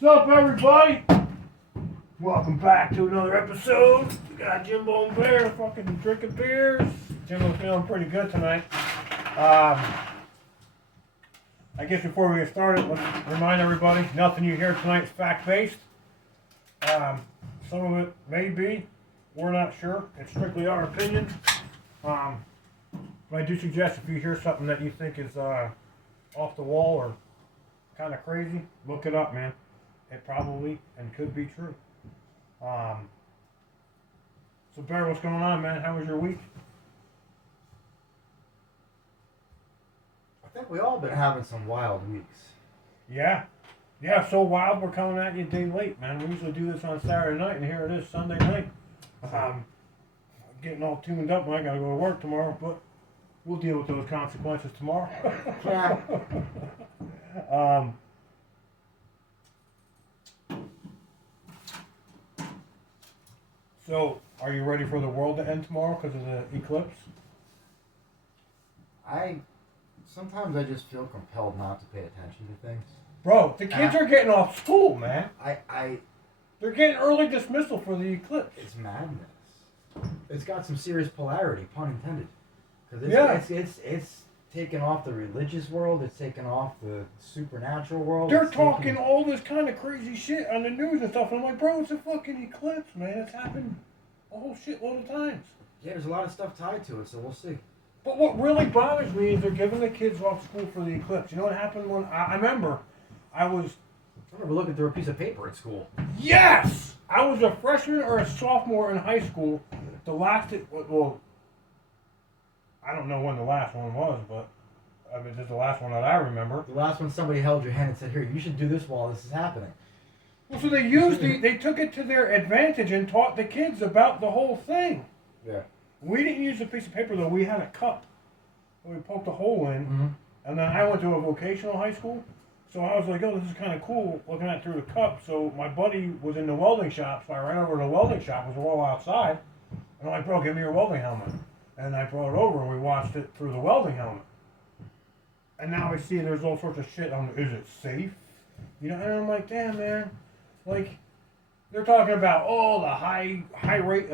What's up, everybody? Welcome back to another episode. We got Jimbo and Bear fucking drinking beers. Jimbo's feeling pretty good tonight. I guess before we get started, let's remind everybody, nothing you hear tonight is fact-based. Some of it may be. We're not sure. It's strictly our opinion. But I do suggest if you hear something that you think is off the wall or kind of crazy, look it up, man. It probably and could be true. So Bear, what's going on, man? How was your week? I think we all been having some wild weeks. Yeah, so wild we're coming at you a day late, man. We usually do this on Saturday night, and here it is Sunday night. Getting all tuned up, and I gotta go to work tomorrow, but we'll deal with those consequences tomorrow. Yeah. So, are you ready for the world to end tomorrow because of the eclipse? Sometimes I just feel compelled not to pay attention to things. Bro, the kids are getting off school, man. They're getting early dismissal for the eclipse. It's madness. It's got some serious polarity, pun intended. Because it's taken off the religious world. It's taken off the supernatural world. They're talking all this kind of crazy shit on the news and stuff. And I'm like, bro, it's a fucking eclipse, man. It's happened a whole shitload of times. Yeah, there's a lot of stuff tied to it, so we'll see. But what really bothers me is they're giving the kids off school for the eclipse. You know what happened when I remember I remember looking through a piece of paper at school. Yes! I was a freshman or a sophomore in high school. I don't know when the last one was, but I mean, this is the last one that I remember. The last one somebody held your hand and said, "Here, you should do this while this is happening." Well, so they took it to their advantage and taught the kids about the whole thing. Yeah. We didn't use a piece of paper though. We had a cup. We poked a hole in, and then I went to a vocational high school. So I was like, "Oh, this is kind of cool." Looking at it through the cup. So my buddy was in the welding shop, so I ran over to the welding shop. It was all outside, and I'm like, "Bro, give me your welding helmet." And I brought it over, and we watched it through the welding helmet. And now I see there's all sorts of shit on. Is it safe? You know, and I'm like, damn, man. Like, they're talking about the high rate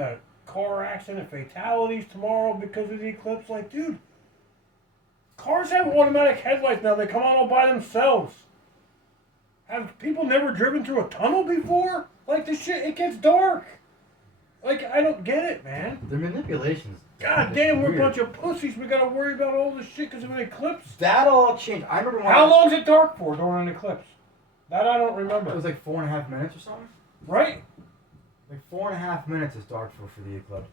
car accident fatalities tomorrow because of the eclipse. Like, dude, cars have automatic headlights now. They come on all by themselves. Have people never driven through a tunnel before? Like, this shit, it gets dark. Like, I don't get it, man. The manipulations. God damn, we're a bunch of pussies. We gotta worry about all this shit because of an eclipse. That all changed. I remember when. How long is it dark for during an eclipse? That I don't remember. It was like 4.5 minutes or something. Right? Like 4.5 minutes is dark for the eclipse.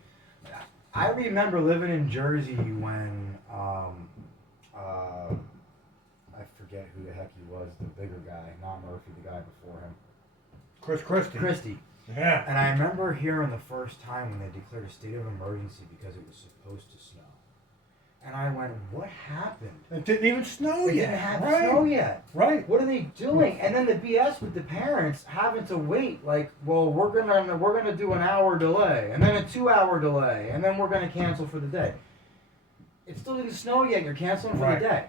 I remember living in Jersey when I forget who the heck he was, the bigger guy, not Murphy, the guy before him. Chris Christie. Christie. Yeah. And I remember hearing the first time when they declared a state of emergency because it was supposed to snow. And I went, what happened? It didn't even snow It yet. didn't have snow yet. Right. What are they doing? And then the BS with the parents having to wait, like, well, we're gonna do an hour delay, and then a 2-hour delay, and then we're gonna cancel for the day. It still didn't snow yet. You're canceling for the day.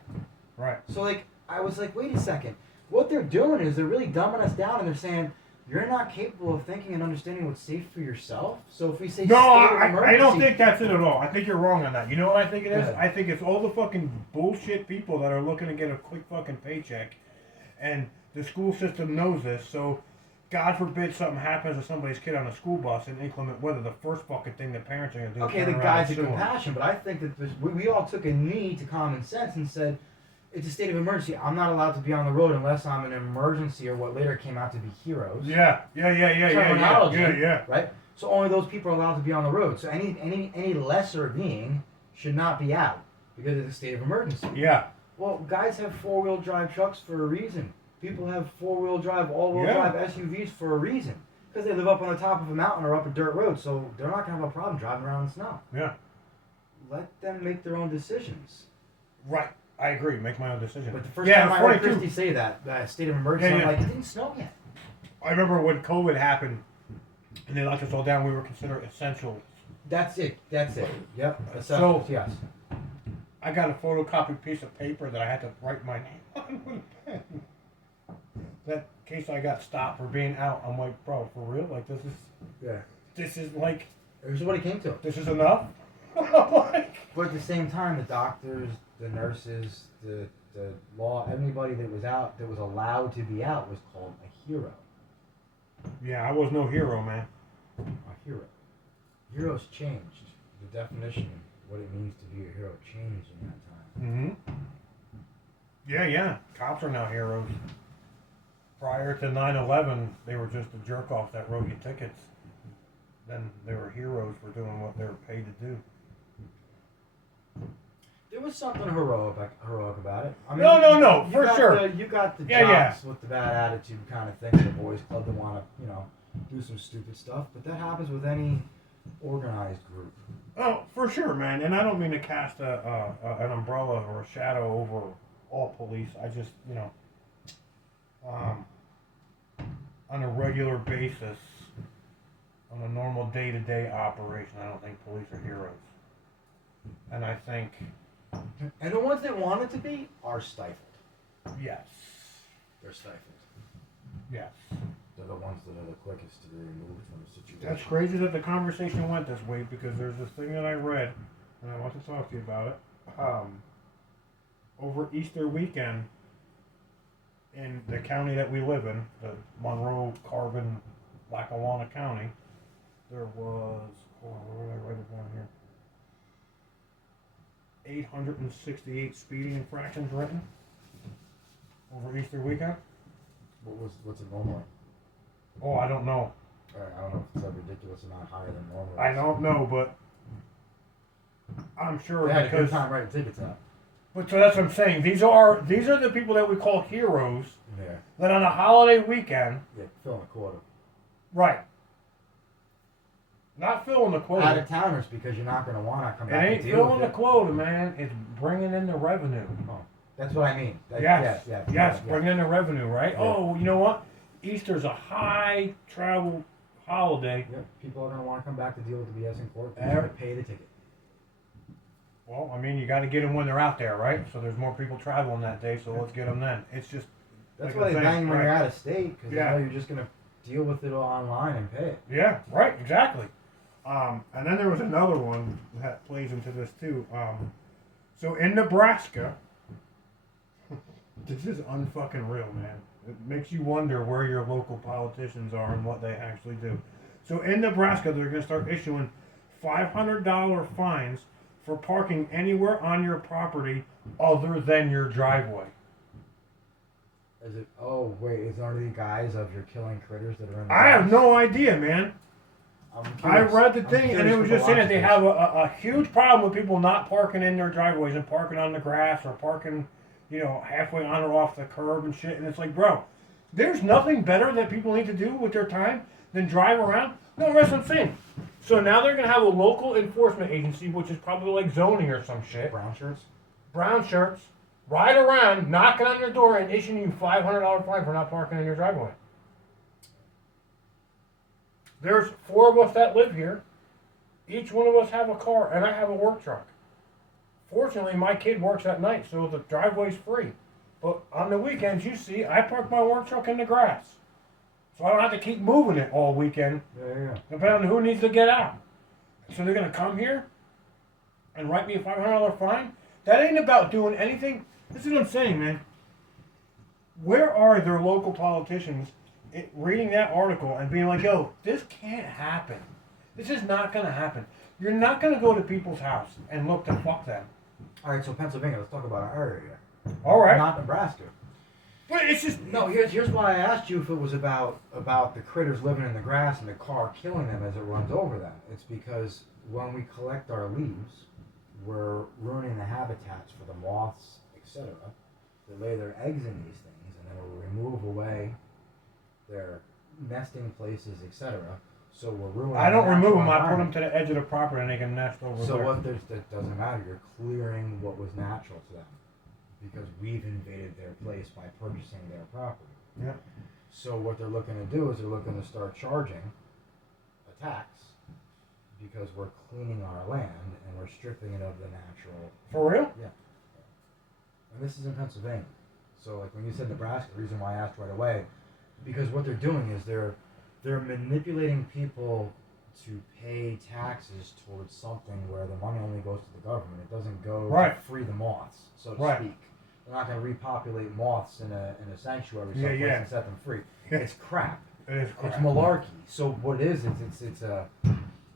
Right. So like, I was like, wait a second. What they're doing is they're really dumbing us down, and they're saying you're not capable of thinking and understanding what's safe for yourself. So if we say No, state of emergency, I don't think that's it at all. I think you're wrong on that. You know what I think it is? Good. I think it's all the fucking bullshit people that are looking to get a quick fucking paycheck. And the school system knows this, so God forbid something happens to somebody's kid on a school bus in inclement weather, the first fucking thing the parents are going to do okay, is the turn around guys and of sue 'em. compassion, but I think that we all took a knee to common sense and said, it's a state of emergency. I'm not allowed to be on the road unless I'm an emergency or what later came out to be heroes. Yeah. Terminology, Yeah. right? So only those people are allowed to be on the road. So any lesser being should not be out because it's a state of emergency. Yeah. Well, guys have 4-wheel drive trucks for a reason. People have 4-wheel drive, all-wheel drive SUVs for a reason. Because they live up on the top of a mountain or up a dirt road, so they're not going to have a problem driving around in snow. Yeah. Let them make their own decisions. Right. I agree. Make my own decision. But the first time I heard Christie say that state of emergency, I'm like, it didn't snow yet. I remember when COVID happened and they locked us all down, we were considered essential. That's it. Yep. So, yes. I got a photocopied piece of paper that I had to write my name on with a pen. that case I got stopped for being out. I'm like, bro, for real? Like this is like, This is what he came to. this is enough. Like, But at the same time, the doctors, the nurses, the law, anybody that was out, that was allowed to be out, was called a hero. yeah, I was no hero, man. A hero. Heroes changed. The definition of what it means to be a hero changed in that time. Mm-hmm. Yeah. Cops are now heroes. Prior to 9/11, they were just the jerk-offs that wrote you tickets. Then they were heroes for doing what they were paid to do. There was something heroic about it. I mean, No, for sure. You got the Yeah. jocks with the bad attitude kind of thing, the boys club that want to, do some stupid stuff. But that happens with any organized group. Oh, for sure, man. And I don't mean to cast an umbrella or a shadow over all police. I just, on a regular basis, on a normal day-to-day operation, I don't think police are heroes. And I think... And the ones that want it to be are stifled. Yes. They're stifled. Yes. They're the ones that are the quickest to be removed from the situation. That's crazy that the conversation went this way, because there's this thing that I read, and I want to talk to you about it. Over Easter weekend, in the county that we live in, the Monroe, Carbon, Lackawanna County, there was, hold on, where did I write it down here? 868 speeding infractions written over Easter weekend. What's it normally? Oh, I don't know. I don't know if it's a ridiculous amount higher than normal. I don't know, but I'm sure they had a good because. time writing tickets out. But so that's what I'm saying. These are the people that we call heroes. Yeah. That on a holiday weekend. Yeah, filling a quota. Right. Not filling the quota. Out of towners, because you're not going to want to come back. It ain't filling the quota, man. It's bringing in the revenue. Oh, that's what I mean. Yes, bringing in the revenue, right? Yeah. Oh, you know what? Easter's a high travel holiday. Yep. People are going to want to come back to deal with the BS in court. They're going to pay the ticket. Well, I mean, you got to get them when they're out there, right? So there's more people traveling that day, so let's get them then. It's just... That's like why they bang you when right? you're out of state, because Yeah. they know you're just going to deal with it all online and pay it. Yeah, right, exactly. And then there was another one that plays into this too. So in Nebraska, this is unfucking real, man. It makes you wonder where your local politicians are and what they actually do. So in Nebraska, they're going to start issuing $500 fines for parking anywhere on your property other than your driveway. Is it? Oh wait, is there the guise of you're killing critters that are in the I have grass? no idea, man. I read the thing, and it was just saying that they have a huge problem with people not parking in their driveways and parking on the grass or parking, halfway on or off the curb and shit. And it's like, bro, there's nothing better that people need to do with their time than drive around. No, that's what I'm saying. So now they're going to have a local enforcement agency, which is probably like zoning or some shit. Brown shirts, ride around, knocking on your door and issuing you $500 fine for not parking in your driveway. There's 4 of us that live here. Each one of us have a car, and I have a work truck. Fortunately, my kid works at night, so the driveway's free. But on the weekends, you see, I park my work truck in the grass. So I don't have to keep moving it all weekend, depending on who needs to get out. So they're going to come here and write me a $500 fine? That ain't about doing anything. This is what I'm saying, man. Where are their local politicians reading that article and being like, yo, this can't happen. This is not going to happen. You're not going to go to people's house and look to fuck them. All right, so Pennsylvania, let's talk about our area. All right. Not Nebraska. But it's just... No, here's why I asked you if it was about the critters living in the grass and the car killing them as it runs over them. It's because when we collect our leaves, we're ruining the habitats for the moths, etc. They lay their eggs in these things, and then we'll remove away their nesting places, etc. So we're ruining. I don't remove them. I put them to the edge of the property and they can nest over there. So what? That doesn't matter. You're clearing what was natural to them because we've invaded their place by purchasing their property. Yeah. So what they're looking to do is they're looking to start charging a tax because we're cleaning our land and we're stripping it of the natural. For real? Yeah. And this is in Pennsylvania. So like when you said Nebraska, the reason why I asked right away because what they're doing is they're manipulating people to pay taxes towards something where the money only goes to the government. It doesn't go to free the moths, so to speak. They're not going to repopulate moths in a sanctuary someplace and set them free. It's crap. It is crap. It's malarkey. So what it is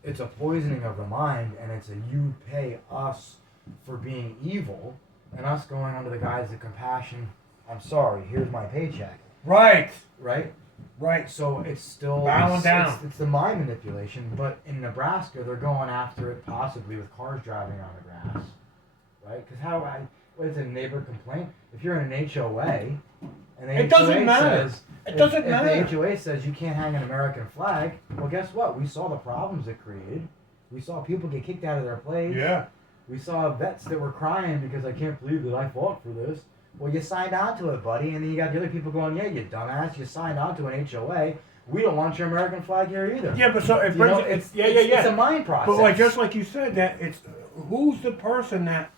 it's a poisoning of the mind, and it's a you pay us for being evil, and us going under the guise of compassion. I'm sorry. Here's my paycheck. Right. So it's still down. It's the mind manipulation, but in Nebraska they're going after it possibly with cars driving on the grass, right? Because what is it, a neighbor complaint? If you're in an HOA, and the It doesn't matter. If the HOA says you can't hang an American flag, well, guess what? We saw the problems it created. We saw people get kicked out of their place. Yeah. We saw vets that were crying because I can't believe that I fought for this. Well, you signed on to it, buddy, and then you got the other people going, yeah, you dumbass, you signed on to an HOA. We don't want your American flag here either. Yeah, but so it brings it's a mind process. But like just like you said, that it's who's the person that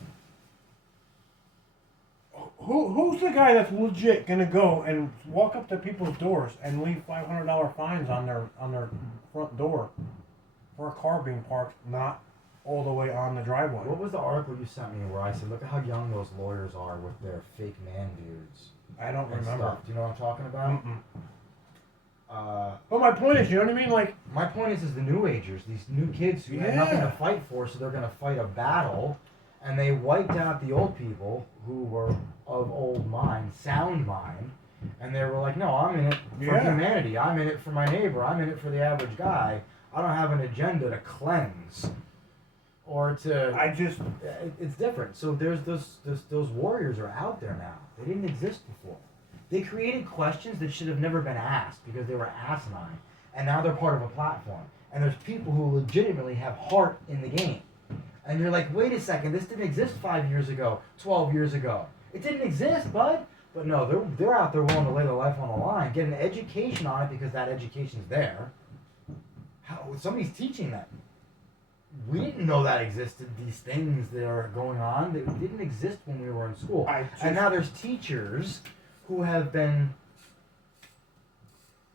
who's the guy that's legit gonna go and walk up to people's doors and leave $500 fines on their front door for a car being parked not all the way on the driveway? What was the article you sent me where I said, look at how young those lawyers are with their fake man beards? I don't remember. Stuff. Do you know what I'm talking about? But my point is, you know what I mean? Like, my point is the New Agers, these new kids who had nothing to fight for, so they're going to fight a battle, and they wiped out the old people who were of old mind, sound mind, and they were like, no, I'm in it for humanity. I'm in it for my neighbor. I'm in it for the average guy. I don't have an agenda to cleanse. Or to it's different. So there's those warriors are out there now. They didn't exist before. They created questions that should have never been asked because they were asinine, and now they're part of a platform. And there's people who legitimately have heart in the game. And you're like, wait a second, this didn't exist 5 years ago, 12 years ago. It didn't exist, bud. But no, they're out there willing to lay their life on the line, get an education on it because that education's there. Somebody's teaching that. We didn't know that existed, these things that are going on. They didn't exist when we were in school. And now there's teachers who have been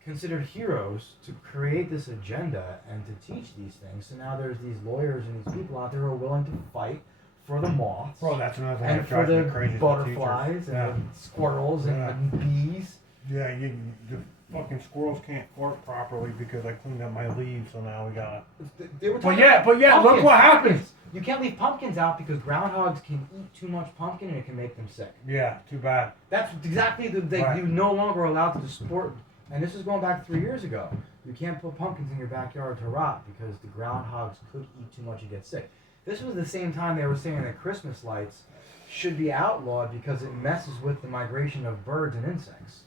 considered heroes to create this agenda and to teach these things. So now there's these lawyers and these people out there who are willing to fight for the moths. Bro, that's another thing and that for drives the me crazy. butterflies and the squirrels and the bees. Yeah, the fucking squirrels can't fart properly because I cleaned up my leaves, so now we gotta. But yeah, pumpkins, look what happens. You can't leave pumpkins out because groundhogs can eat too much pumpkin and it can make them sick. Yeah, too bad. That's exactly you're no longer allowed to sport. And this is going back 3 years ago. You can't put pumpkins in your backyard to rot because the groundhogs could eat too much and get sick. This was the same time they were saying that Christmas lights should be outlawed because it messes with the migration of birds and insects.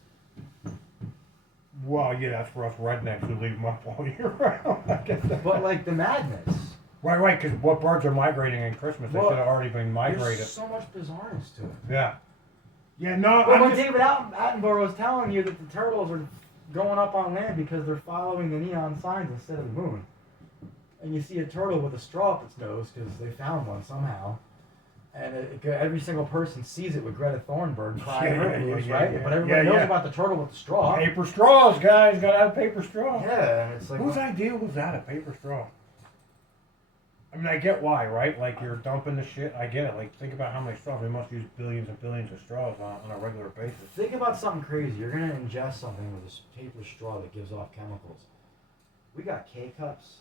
Well, yeah, that's for us rednecks who leave them up all year round. I guess but like the madness. Right, because what birds are migrating in Christmas? They should have already been migrated. There's so much bizarreness to it. Yeah. Yeah, no, but when David Attenborough was telling you that the turtles are going up on land because they're following the neon signs instead of the moon. And you see a turtle with a straw up its nose because they found one somehow. And every single person sees it with Greta Thunberg crying her blues, right? Yeah. But everybody knows about the turtle with the straw. Paper straws, guys. Gotta have paper straw. Yeah, and it's like... Whose idea was that, a paper straw? I mean, I get why, right? Like, you're dumping the shit. I get it. Like, think about how many straws. We must use billions and billions of straws on a regular basis. Think about something crazy. You're going to ingest something with this paper straw that gives off chemicals. We got K-cups.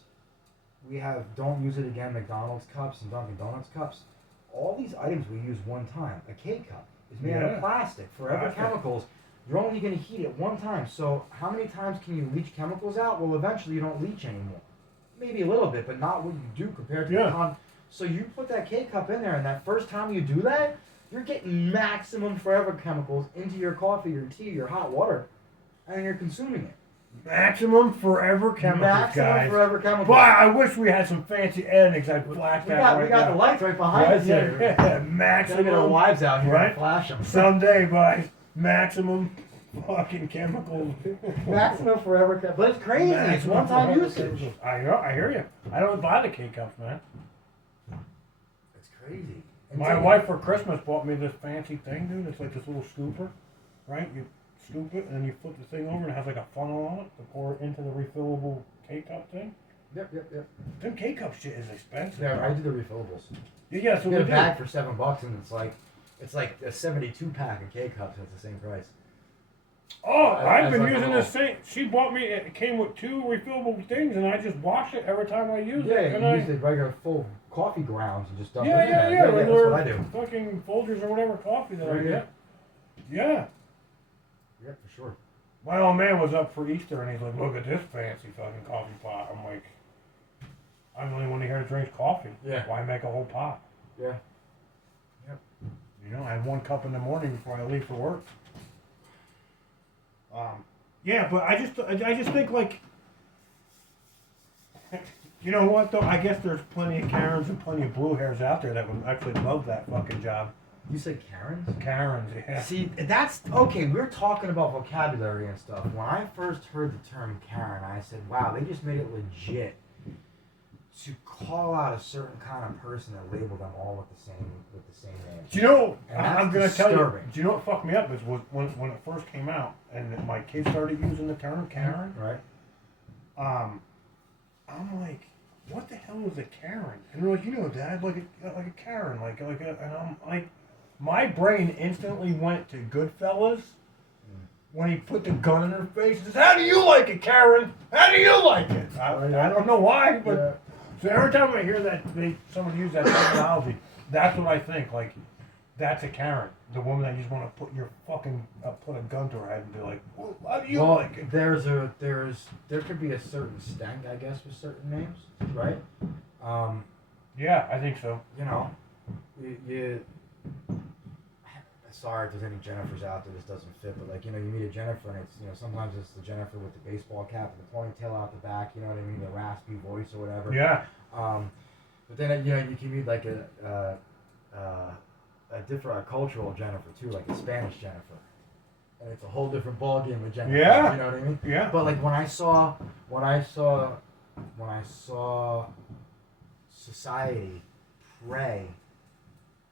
We have don't use it again McDonald's cups and Dunkin' Donuts cups. All these items we use one time. A K-cup is made out of plastic. Forever chemicals. You're only going to heat it one time. So how many times can you leach chemicals out? Well, eventually you don't leach anymore. Maybe a little bit, but not what you do compared to the con. So you put that K-cup in there, and that first time you do that, you're getting maximum forever chemicals into your coffee, your tea, your hot water, and you're consuming it. Maximum forever chemicals, guys. Forever chemicals. Boy, I wish we had some fancy editing. I'd flash that right now. We got the lights right behind us here. Yeah, maximum. Gotta get our wives out here and flash them. Someday, boys. Maximum fucking chemicals. Maximum forever chemicals. But it's crazy. It's one-time usage. I know. I hear you. I don't buy the K-cups, man. It's crazy. My wife for Christmas bought me this fancy thing, dude. It's like this little scooper, right? You scoop it, and then you flip the thing over, and it has like a funnel on it to pour it into the refillable K-cup thing. Yep. Them K-cup shit is expensive. Yeah, I do the refillables. Yeah, so You we get a do. bag for $7, and it's like a 72 pack of K-cups at the same price. Oh, I've been like a using little- the same. She bought me. It came with 2 refillable things, and I just wash it every time I use Yeah, it. And you use the regular full coffee grounds and just dump yeah, it in there. yeah. That's Regular what I do. fucking Folgers or whatever coffee that I Right, get. Yeah. Yeah, for sure. My old man was up for Easter, and he's like, "Look at this fancy fucking coffee pot." I'm like, "I'm the only one here that drinks coffee. Yeah. Why make a whole pot?" Yeah. You know, I had 1 cup in the morning before I leave for work. Yeah, but I just think like, you know what though? I guess there's plenty of Karens and plenty of blue hairs out there that would actually love that fucking job. You said Karens? Karens, yeah. See, that's okay. We're talking about vocabulary and stuff. When I first heard the term Karen, I said, "Wow, they just made it legit to call out a certain kind of person and label them all with the same name." Do you know? And I'm that's gonna tell you. disturbing. Do you know what fucked me up is was when it first came out and my kids started using the term Karen. Right. I'm like, what the hell is a Karen? And they're like, you know, Dad, like a Karen, and I'm like, my brain instantly went to Goodfellas when he put the gun in her face and says, "How do you like it, Karen? How do you like it?" I don't know why, but Yeah. so every time I hear that someone use that terminology, that's what I think. Like, that's a Karen, the woman that you just want to put your fucking put a gun to her head and be like, "Well, how do you like it?" There could be a certain stank, I guess, with certain names, right? Yeah, I think so. You know, you sorry if there's any Jennifers out there, this doesn't fit, but like, you know, you meet a Jennifer and it's, you know, sometimes it's the Jennifer with the baseball cap and the ponytail out the back, you know what I mean, the raspy voice or whatever. Yeah. But then, you know, you can meet like a different cultural Jennifer too, like a Spanish Jennifer. And it's a whole different ballgame with Jennifer. Yeah. You know what I mean? Yeah. But like when I saw society prey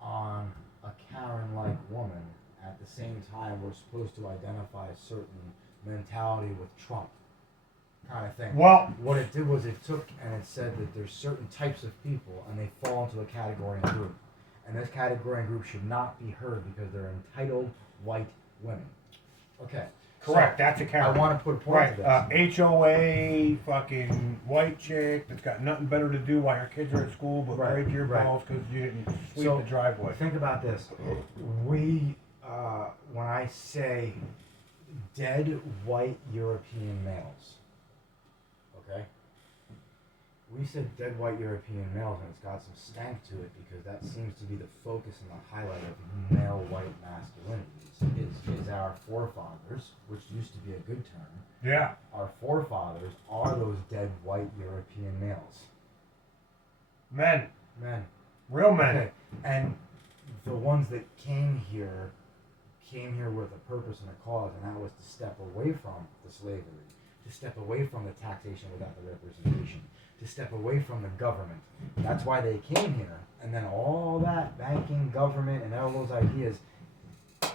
on a Karen-like woman, at the same time we're supposed to identify a certain mentality with Trump, kind of thing. Well, What it did was it took and it said that there's certain types of people and they fall into a category and group. And this category and group should not be heard because they're entitled white women. Okay. correct. So, That's a Karen. I want to put a point to Right. this. HOA, fucking white chick that's got nothing better to do while her kids are at school but Right, break your right. balls because you didn't sweep So, the driveway. Think about this. When I say dead white European males, okay? We said dead white European males, and it's got some stank to it because that seems to be the focus and the highlight of male white masculinity. Is our forefathers, which used to be a good term. Yeah. Our forefathers are those dead white European males. Men. Men. Real men. Okay. And the ones that came here with a purpose and a cause, and that was to step away from the slavery, to step away from the taxation without the representation, to step away from the government. That's why they came here. And then all that banking, government, and all those ideas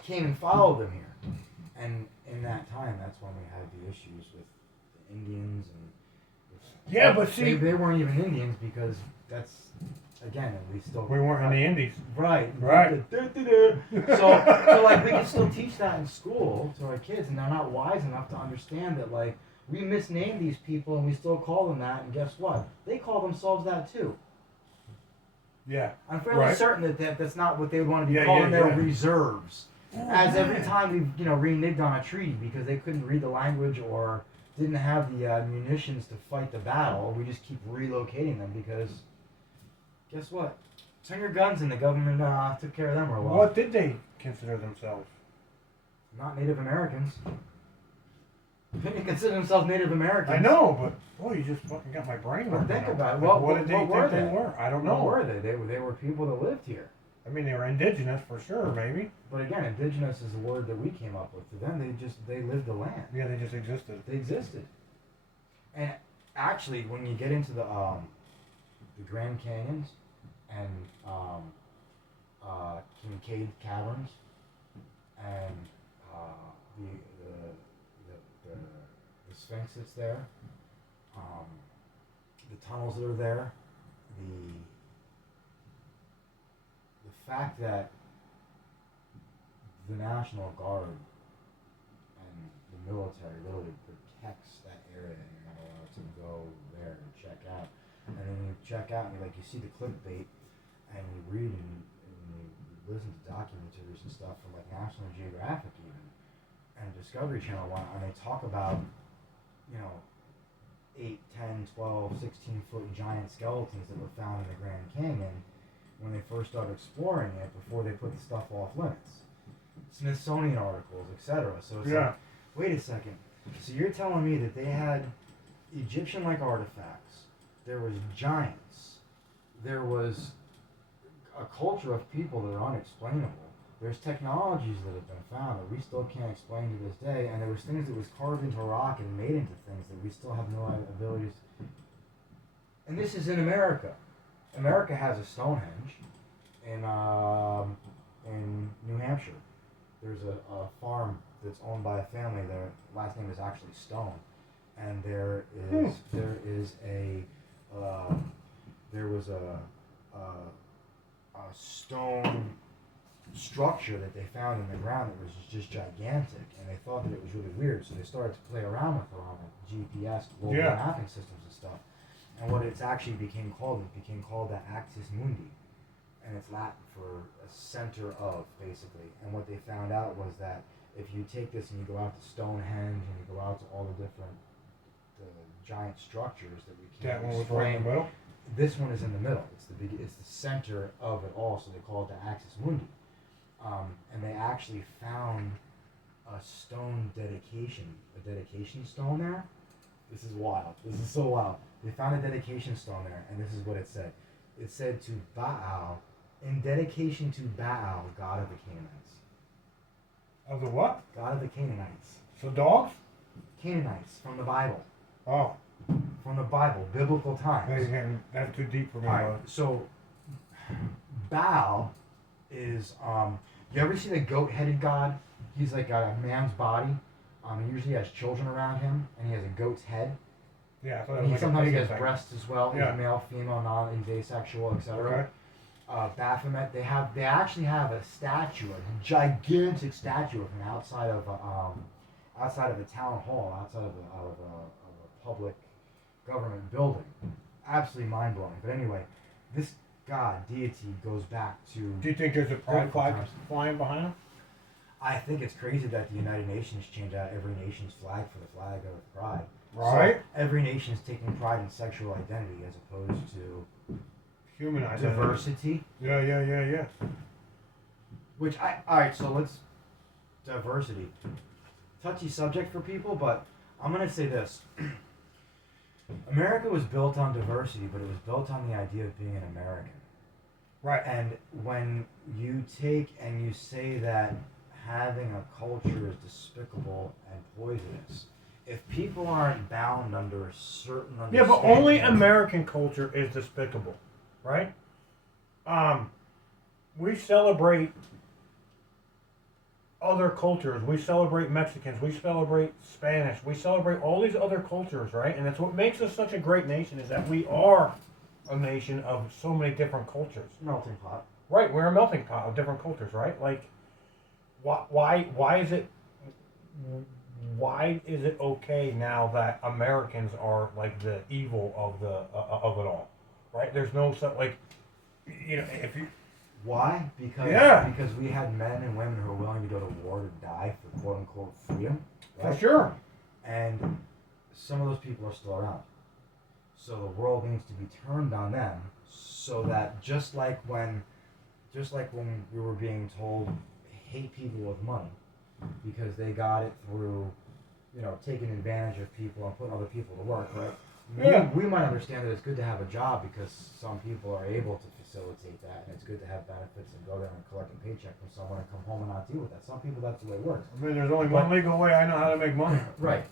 came and followed them here. And in that time, that's when we had the issues with the Indians and Yeah, but see, they weren't even Indians because that's, again, we still we weren't in the Indies. right. Right. So like we can still teach that in school to our kids, and they're not wise enough to understand that like we misname these people and we still call them that, and guess what? They call themselves that too. Yeah. I'm fairly Right. certain that's not what they would want to be Yeah, calling yeah, their yeah. reserves. Oh, As every man. time we've reneged on a treaty because they couldn't read the language or didn't have the munitions to fight the battle, we just keep relocating them because guess what? Turn your guns in. The government took care of them for a while. What did they consider themselves? Not Native Americans. They consider themselves Native Americans. I know, but boy, you just fucking got my brain. But working think now. about it. Like, What what did they were think they they? were? I don't What know. were they? They were people that lived here. I mean, they were indigenous for sure, maybe. But again, indigenous is a word that we came up with. To them, they lived the land. Yeah, they just existed. They existed. And actually, when you get into the Grand Canyons and Kincaid Caverns and the Sphinx that's there, the tunnels that are there, the fact that the National Guard and the military literally protects that area, and you're not allowed to go there and check out. And then you check out, and you see the clickbait, and you read and you listen to documentaries and stuff from like National Geographic even, and Discovery Channel, and they talk about, 8, 10, 12, 16-foot giant skeletons that were found in the Grand Canyon when they first started exploring it before they put the stuff off limits. Smithsonian articles, etc. So it's like, wait a second. So you're telling me that they had Egyptian-like artifacts, there was giants, there was a culture of people that are unexplainable, there's technologies that have been found that we still can't explain to this day, and there was things that was carved into rock and made into things that we still have no abilities. And this is in America. America has a Stonehenge in New Hampshire. There's a farm that's owned by a family. Their last name is actually Stone, and there was a stone structure that they found in the ground that was just gigantic, and they thought that it was really weird, so they started to play around with it on the GPS global mapping systems and stuff. And what it's actually became called the Axis Mundi, and it's Latin for a center of, basically. And what they found out was that if you take this and you go out to Stonehenge and you go out to all the different giant structures that we can't explain, this one is in the middle. It's the center of it all, so they call it the Axis Mundi. And they actually found a dedication stone there. This is wild. This is so wild. They found a dedication stone there, and this is what it said. It said to Baal, in dedication to Baal, god of the Canaanites. Of the what? God of the Canaanites. So dogs? Canaanites, from the Bible. Oh. From the Bible, biblical times. That's too deep for me. Alright, so Baal is, you ever see the goat-headed god? He's like got a man's body. He usually has children around him, and he has a goat's head. Yeah, and sometimes he has breasts as well. He's male, female, he's asexual, etc. Okay. Baphomet, they actually have a statue, a gigantic statue of him outside of a town hall, outside of a public government building. Absolutely mind blowing. But anyway, this god deity goes back to. Do you think there's a pride flag flying behind him? I think it's crazy that the United Nations changed out every nation's flag for the flag of pride. Right. So every nation is taking pride in sexual identity as opposed to human identity. Diversity. Yeah. Which alright, so let's diversity. Touchy subject for people, but I'm gonna say this. America was built on diversity, but it was built on the idea of being an American. Right. And when you take and you say that having a culture is despicable and poisonous, if people aren't bound under a certain understanding... Yeah, but only American culture is despicable, right? We celebrate other cultures. We celebrate Mexicans. We celebrate Spanish. We celebrate all these other cultures, right? And that's what makes us such a great nation, is that we are a nation of so many different cultures. Melting pot. Right, we're a melting pot of different cultures, right? Like, why is it okay now that Americans are like the evil of it all, right? There's no if you. Why? Because we had men and women who were willing to go to war to die for quote unquote freedom. Right? For sure. And some of those people are still around. So the world needs to be turned on them, so that just like when we were being told, hate people with money because they got it through, taking advantage of people and putting other people to work, right? Yeah. We might understand that it's good to have a job because some people are able to facilitate that, and it's good to have benefits and go there and collect a paycheck from someone and come home and not deal with that. Some people, that's the way it works. I mean, there's only one legal way I know how to make money. Right.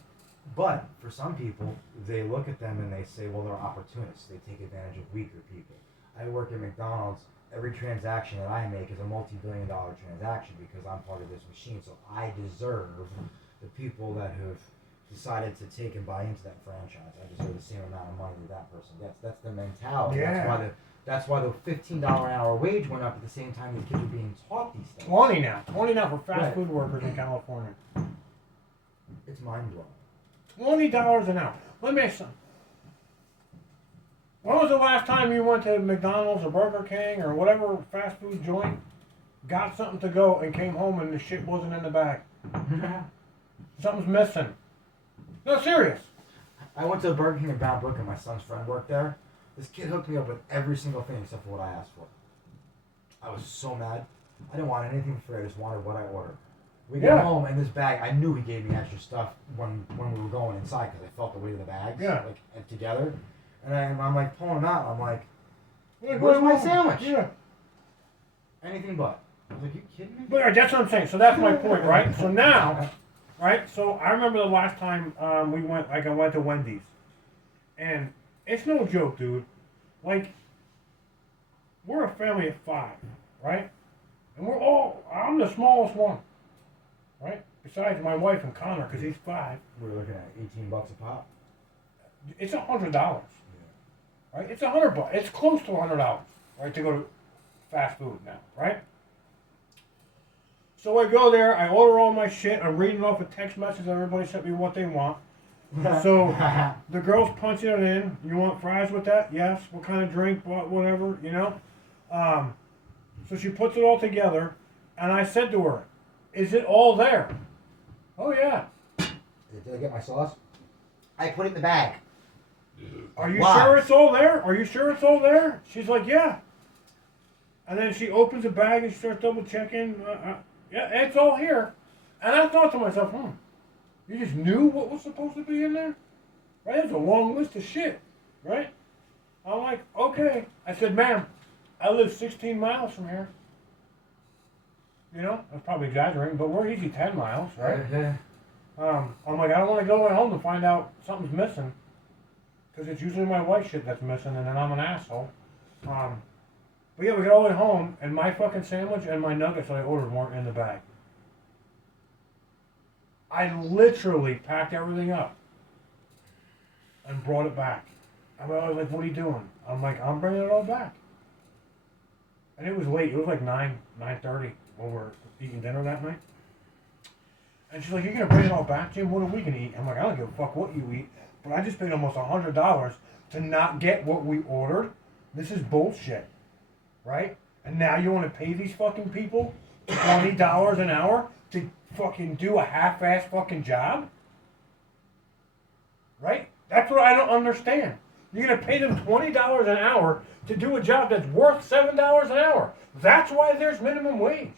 But for some people, they look at them and they say, well, they're opportunists. They take advantage of weaker people. I work at McDonald's, every transaction that I make is a multi-billion-dollar transaction because I'm part of this machine. So I deserve the people that have decided to take and buy into that franchise. I deserve the same amount of money that that person gets. That's the mentality. Yeah. That's why the $15 an hour wage went up at the same time these kids are being taught these things. 20 now. 20 now for fast Right. food workers in California. It's mind blowing. $20 an hour. Let me ask you something. When was the last time you went to McDonald's or Burger King or whatever fast food joint, got something to go, and came home and the shit wasn't in the bag? Something's missing. No, serious. I went to a Burger King in Bound Brook and my son's friend worked there. This kid hooked me up with every single thing except for what I asked for. I was so mad. I didn't want anything for free. I just wanted what I ordered. We got home and this bag, I knew he gave me extra stuff when we were going inside because I felt the weight of the bags like together. And I'm like pulling them out. I'm like, where's my sandwich? Yeah. Anything but. I was like, you kidding me? But that's what I'm saying. So that's my point, right? So now, right? So I remember the last time I went to Wendy's, and it's no joke, dude. Like, we're a family of 5, right? And I'm the smallest one, right? Besides my wife and Connor, because he's 5. We were looking at $18 a pop. It's $100, right? It's $100. It's close to $100, right? To go to fast food now, right? So I go there, I order all my shit, I'm reading off a text message, everybody sent me what they want. So the girl's punching it in. You want fries with that? Yes. What kind of drink? Whatever, you know? So she puts it all together, and I said to her, is it all there? Oh, yeah. Did I get my sauce? I put it in the bag. Are you sure it's all there? Are you sure it's all there? She's like, yeah. And then she opens the bag and she starts double checking. Yeah, it's all here. And I thought to myself, you just knew what was supposed to be in there? Right? There's a long list of shit, right? I'm like, okay. I said, ma'am, I live 16 miles from here. You know, I'm probably exaggerating, but we're easy 10 miles, right? I'm like, I don't want to go home to find out something's missing. Because it's usually my wife's shit that's missing, and then I'm an asshole. But yeah, we got all the way home, and my fucking sandwich and my nuggets that I ordered weren't in the bag. I literally packed everything up and brought it back. I was like, what are you doing? I'm like, I'm bringing it all back. And it was late. It was like 9:30 when we were eating dinner that night. And she's like, you're going to bring it all back, Jim? What are we going to eat? I'm like, I don't give a fuck what you eat. But I just paid almost $100 to not get what we ordered. This is bullshit. Right? And now you want to pay these fucking people $20 an hour to fucking do a half-ass fucking job? Right? That's what I don't understand. You're going to pay them $20 an hour to do a job that's worth $7 an hour. That's why there's minimum wage.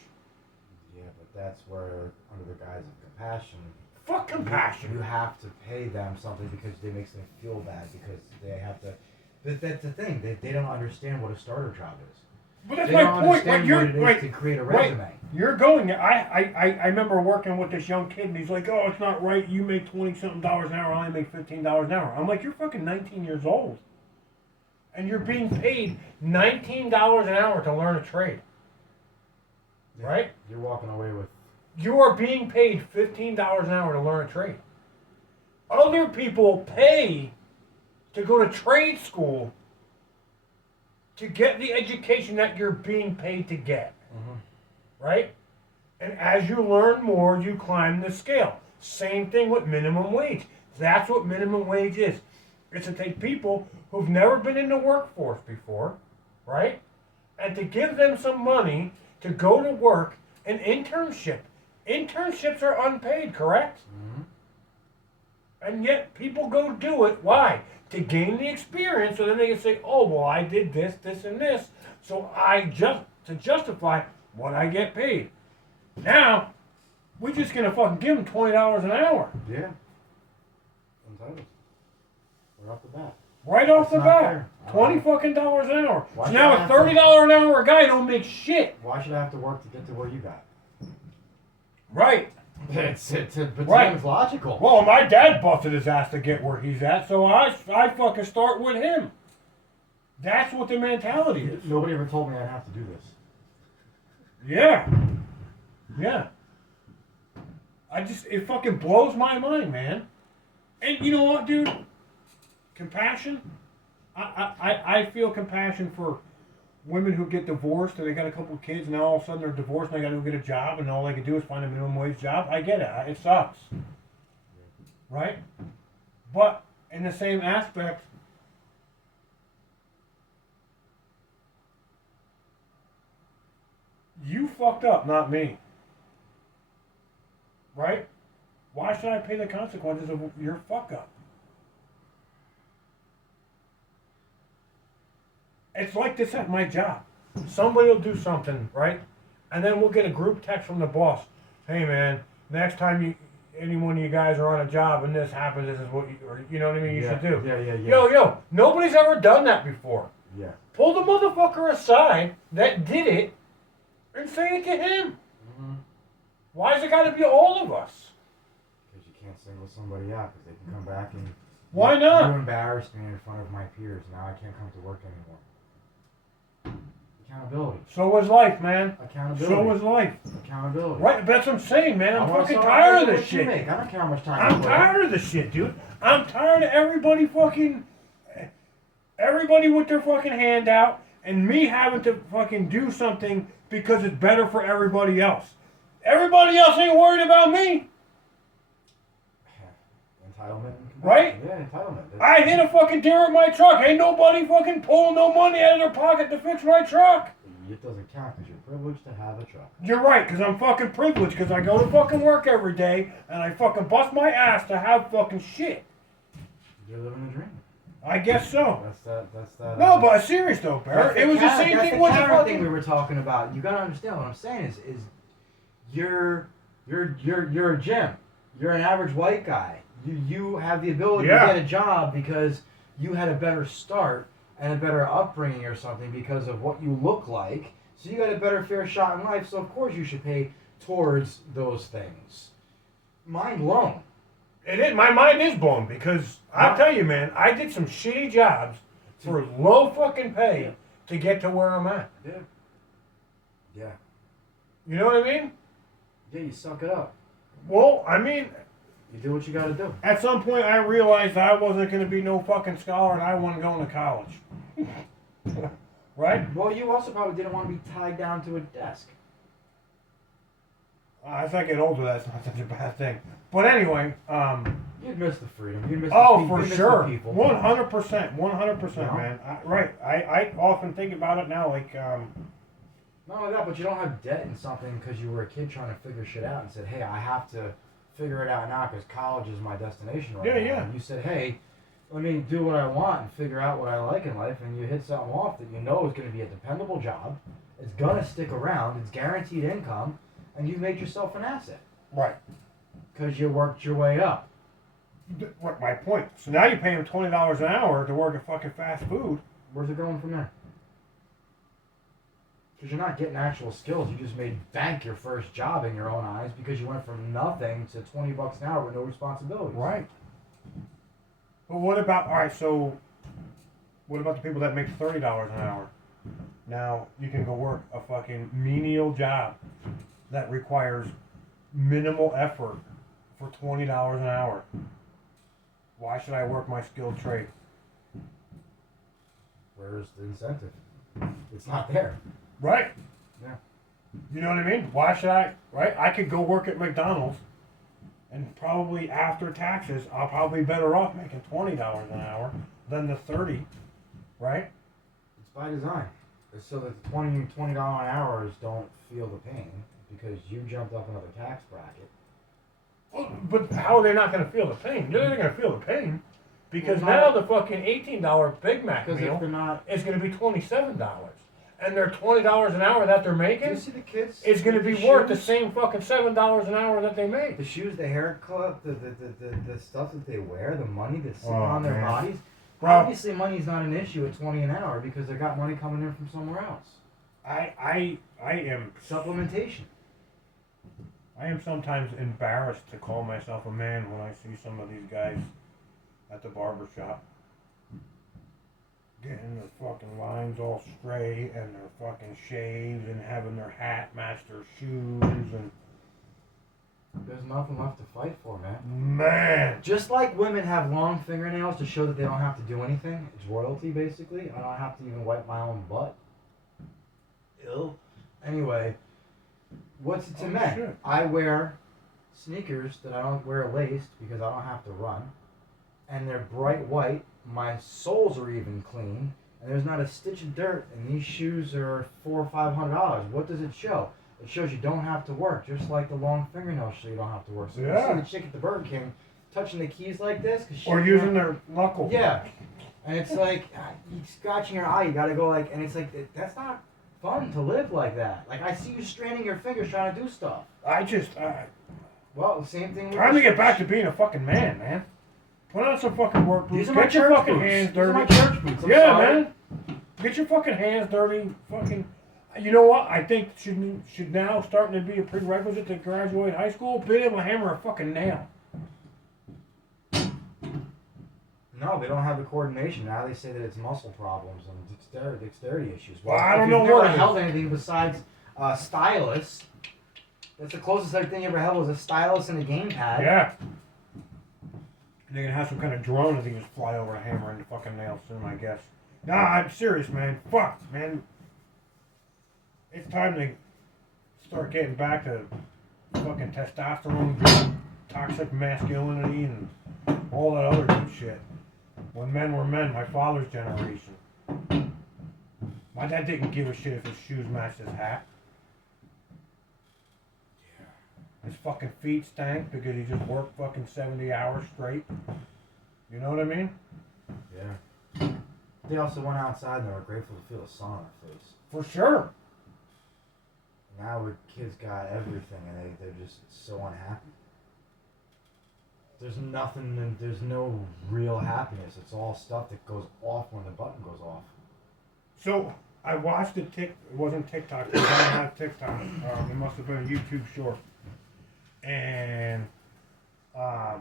Yeah, but that's where, under the guise of compassion... Fuck compassion. You have to pay them something because it makes them feel bad because they have to... But that's the thing. They don't understand what a starter job is. But that's they my don't point. understand what it is to create a resume. You're going there. I remember working with this young kid, and he's like, oh, it's not right. You make $20-something an hour. I only make $15 an hour. I'm like, you're fucking 19 years old. And you're being paid $19 an hour to learn a trade. Yeah, right? You're walking away with... You are being paid $15 an hour to learn a trade. Other people pay to go to trade school to get the education that you're being paid to get. Mm-hmm. Right? And as you learn more, you climb the scale. Same thing with minimum wage. That's what minimum wage is. It's to take people who've never been in the workforce before, right? And to give them some money to go to work, an internship. Internships are unpaid, correct? Mm-hmm. And yet people go do it. Why? To gain the experience, so then they can say, oh, well, I did this, this, and this, so to justify what I get paid. Now, we're just going to fucking give them $20 an hour. Yeah. Entitled. Right off the bat. Right off the bat. $20 fucking dollars an hour. So now a $30 an hour guy don't make shit. Why should I have to work to get to where you got? Right. It's right. logical. Well, my dad busted his ass to get where he's at, so I fucking start with him. That's what the mentality is. Nobody ever told me I'd have to do this. Yeah. Yeah. It fucking blows my mind, man. And you know what, dude? Compassion. I feel compassion for women who get divorced and they got a couple of kids and now all of a sudden they're divorced and they got to go get a job and all they can do is find a minimum wage job. I get it. It sucks. Right? But in the same aspect, you fucked up, not me. Right? Why should I pay the consequences of your fuck up? It's like this at my job. Somebody will do something, right? And then we'll get a group text from the boss. Hey man, next time any one of you guys are on a job and this happens, this is what you know what I mean, you should do. Yeah. Yo, nobody's ever done that before. Yeah. Pull the motherfucker aside that did it and say it to him. Mm-hmm. Why's it gotta be all of us? Because you can't single somebody out because they can come back and... Why not? You embarrassed me in front of my peers. Now I can't come to work anymore. Accountability. So was life, man. Accountability. So was life. Accountability. Right, that's what I'm saying, man. I'm fucking tired of this shit. I don't care how much time I'm tired of this shit, dude. I'm tired of everybody with their fucking hand out and me having to fucking do something because it's better for everybody else. Everybody else ain't worried about me. Entitlement. Right? Yeah, entitlement. I hit a fucking deer at my truck. Ain't nobody fucking pulling no money out of their pocket to fix my truck. It doesn't count because you're privileged to have a truck. You're right, because I'm fucking privileged because I go to fucking work every day and I fucking bust my ass to have fucking shit. You're living a dream. I guess so. That's that. No, but serious though, Barrett. It was the same thing with the fucking thing we were talking about. You gotta understand what I'm saying is you're a Jim. You're an average white guy. You have the ability to get a job because you had a better start and a better upbringing or something because of what you look like. So you got a better fair shot in life. So of course you should pay towards those things. Mind blown. It is. My mind is blown because I'll tell you, man, I did some shitty jobs for low fucking pay to get to where I'm at. Yeah. Yeah. You know what I mean? Yeah, you suck it up. Well, I mean, you do what you got to do. At some point, I realized I wasn't going to be no fucking scholar, and I wasn't going to college. Right? Well, you also probably didn't want to be tied down to a desk. As I get older, that's not such a bad thing. But anyway, you'd miss the freedom. You'd miss for sure, the people. 100%, man. I often think about it now, like. Not only that, but you don't have debt in something because you were a kid trying to figure shit out and said, hey, I have to figure it out now because college is my destination right now. Yeah. And you said, hey, let me do what I want and figure out what I like in life, and you hit something off that you know is going to be a dependable job. It's going to stick around. It's guaranteed income, and you made yourself an asset. Right. Because you worked your way up. My point. So now you pay him $20 an hour to work at fucking fast food. Where's it going from there? Because you're not getting actual skills. You just made bank your first job in your own eyes because you went from nothing to $20 an hour with no responsibilities. Right. But what about, what about the people that make $30 an hour? Now, you can go work a fucking menial job that requires minimal effort for $20 an hour. Why should I work my skilled trade? Where's the incentive? It's not there. Right. Yeah. You know what I mean? Why should I? Right? I could go work at McDonald's, and probably after taxes, I'll probably be better off making $20 an hour than the 30. Right? It's by design. It's so that the $20 an hours don't feel the pain because you jumped up another tax bracket. Well, but how are they not going to feel the pain? They're going to feel the pain because now the fucking $18 Big Mac meal is going to be $27. And their $20 an hour that they're making you see the kids is going to be worth the same fucking $7 an hour that they make. The shoes, the haircut, the stuff that they wear, the money that's sitting on their bodies. Obviously, money's not an issue at $20 an hour because they got money coming in from somewhere else. I am supplementation. I am sometimes embarrassed to call myself a man when I see some of these guys at the barber shop getting their fucking lines all straight and their fucking shaves and having their hat match their shoes and There's nothing left to fight for, man. man. Just like women have long fingernails to show that they don't have to do anything. It's royalty, basically. I don't have to even wipe my own butt. Ill. Anyway, what's it to men? Shit. I wear sneakers that I don't wear laced because I don't have to run. And they're bright white. My soles are even clean. And there's not a stitch of dirt. And these shoes are $400 or $500. What does it show? It shows you don't have to work, just like the long fingernails show you don't have to work. So Yeah. you see the chick at the Burger King touching the keys like this, Or using their knuckle. Yeah, and it's like you scratching your eye. You gotta go like, and it's like that's not fun to live like that. Like I see you straining your fingers trying to do stuff. Well, the same thing. Time to get back to being a fucking man. Put on some fucking work boots. These are my Get your church fucking boots. hands These are dirty. my church boots. I'm Yeah, sorry. man. Get your fucking hands dirty. Fucking. You know what? I think should now starting to be a prerequisite to graduate high school. Being able to hammer a fucking nail. No, they don't have the coordination. Now they say that it's muscle problems and dexterity issues. Well, I don't if know you've never what it is. held anything besides stylus. That's the closest thing you ever held was a stylus and a gamepad. Yeah. They're gonna have some kind of drone that they can just fly over and hammer into fucking nails soon, I guess. Nah, I'm serious, man. Fuck, man. It's time to start getting back to fucking testosterone, toxic masculinity, and all that other good shit. When men were men, my father's generation. My dad didn't give a shit if his shoes matched his hat. His fucking feet stank because he just worked fucking 70 hours straight. You know what I mean? Yeah. They also went outside and they were grateful to feel the sun on their face. For sure. Now the kids got everything and they're just so unhappy. There's nothing, and there's no real happiness. It's all stuff that goes off when the button goes off. So I watched it wasn't TikTok. It was not TikTok. It must have been a YouTube short. And I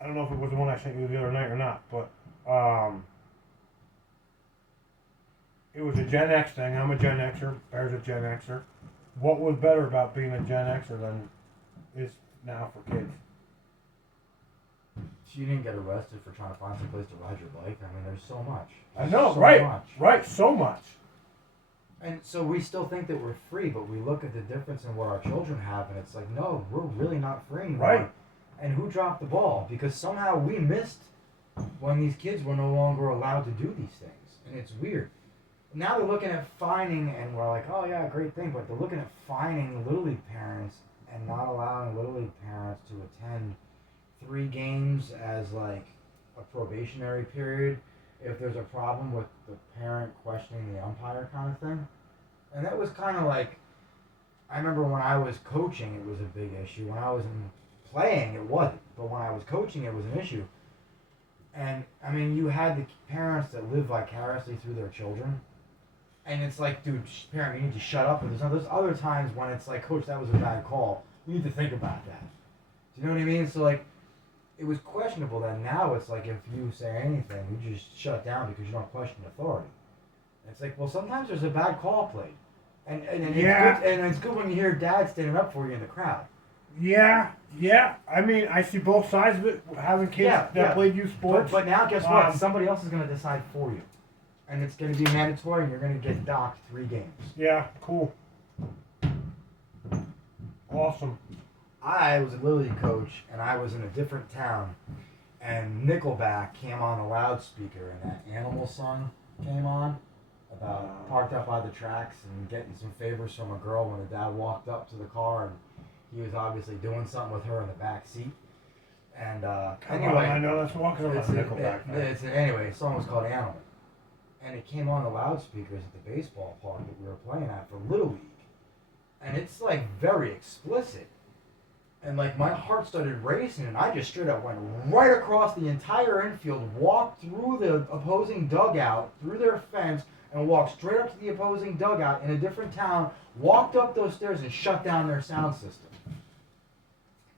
don't know if it was the one I sent you the other night or not, but it was a Gen X thing. I'm a Gen Xer. Bear's a Gen Xer. What was better about being a Gen Xer than is now for kids? So you didn't get arrested for trying to find some place to ride your bike? I mean, there's so much. I know, so right? Much. Right, so much. And so we still think that we're free, but we look at the difference in what our children have, and it's like, no, we're really not free anymore. Right. And who dropped the ball? Because somehow we missed when these kids were no longer allowed to do these things. And it's weird. Now they're looking at fining, and we're like, oh yeah, great thing, but they're looking at fining Little League parents and not allowing Little League parents to attend 3 games as like a probationary period if there's a problem with the parent questioning the umpire kind of thing. And that was kind of like, I remember when I was coaching, it was a big issue. When I was playing, it wasn't. But when I was coaching, it was an issue. And, I mean, you had the parents that live vicariously through their children. And it's like, dude, parent, you need to shut up. And there's other times when it's like, coach, that was a bad call. You need to think about that. Do you know what I mean? So, like, it was questionable then. Now it's like if you say anything, you just shut down because you don't question authority. And it's like, well, sometimes there's a bad call played. And Yeah. it's good, and it's good when you hear dad standing up for you in the crowd. Yeah. I mean, I see both sides of it. Having kids that played youth sports. But now, guess what? Somebody else is going to decide for you. And it's going to be mandatory, and you're going to get docked 3 games. Yeah, cool. Awesome. I was a Little League coach, and I was in a different town, and Nickelback came on a loudspeaker, and that Animal song came on about parked up by the tracks and getting some favors from a girl when the dad walked up to the car, and he was obviously doing something with her in the back seat. And anyway, I know that's walking around Nickelback. Anyway, the song was called Animal, and it came on the loudspeakers at the baseball park that we were playing at for Little League, and it's like very explicit. And like my heart started racing, and I just straight up went right across the entire infield, walked through the opposing dugout, through their fence, and walked straight up to the opposing dugout in a different town, walked up those stairs and shut down their sound system.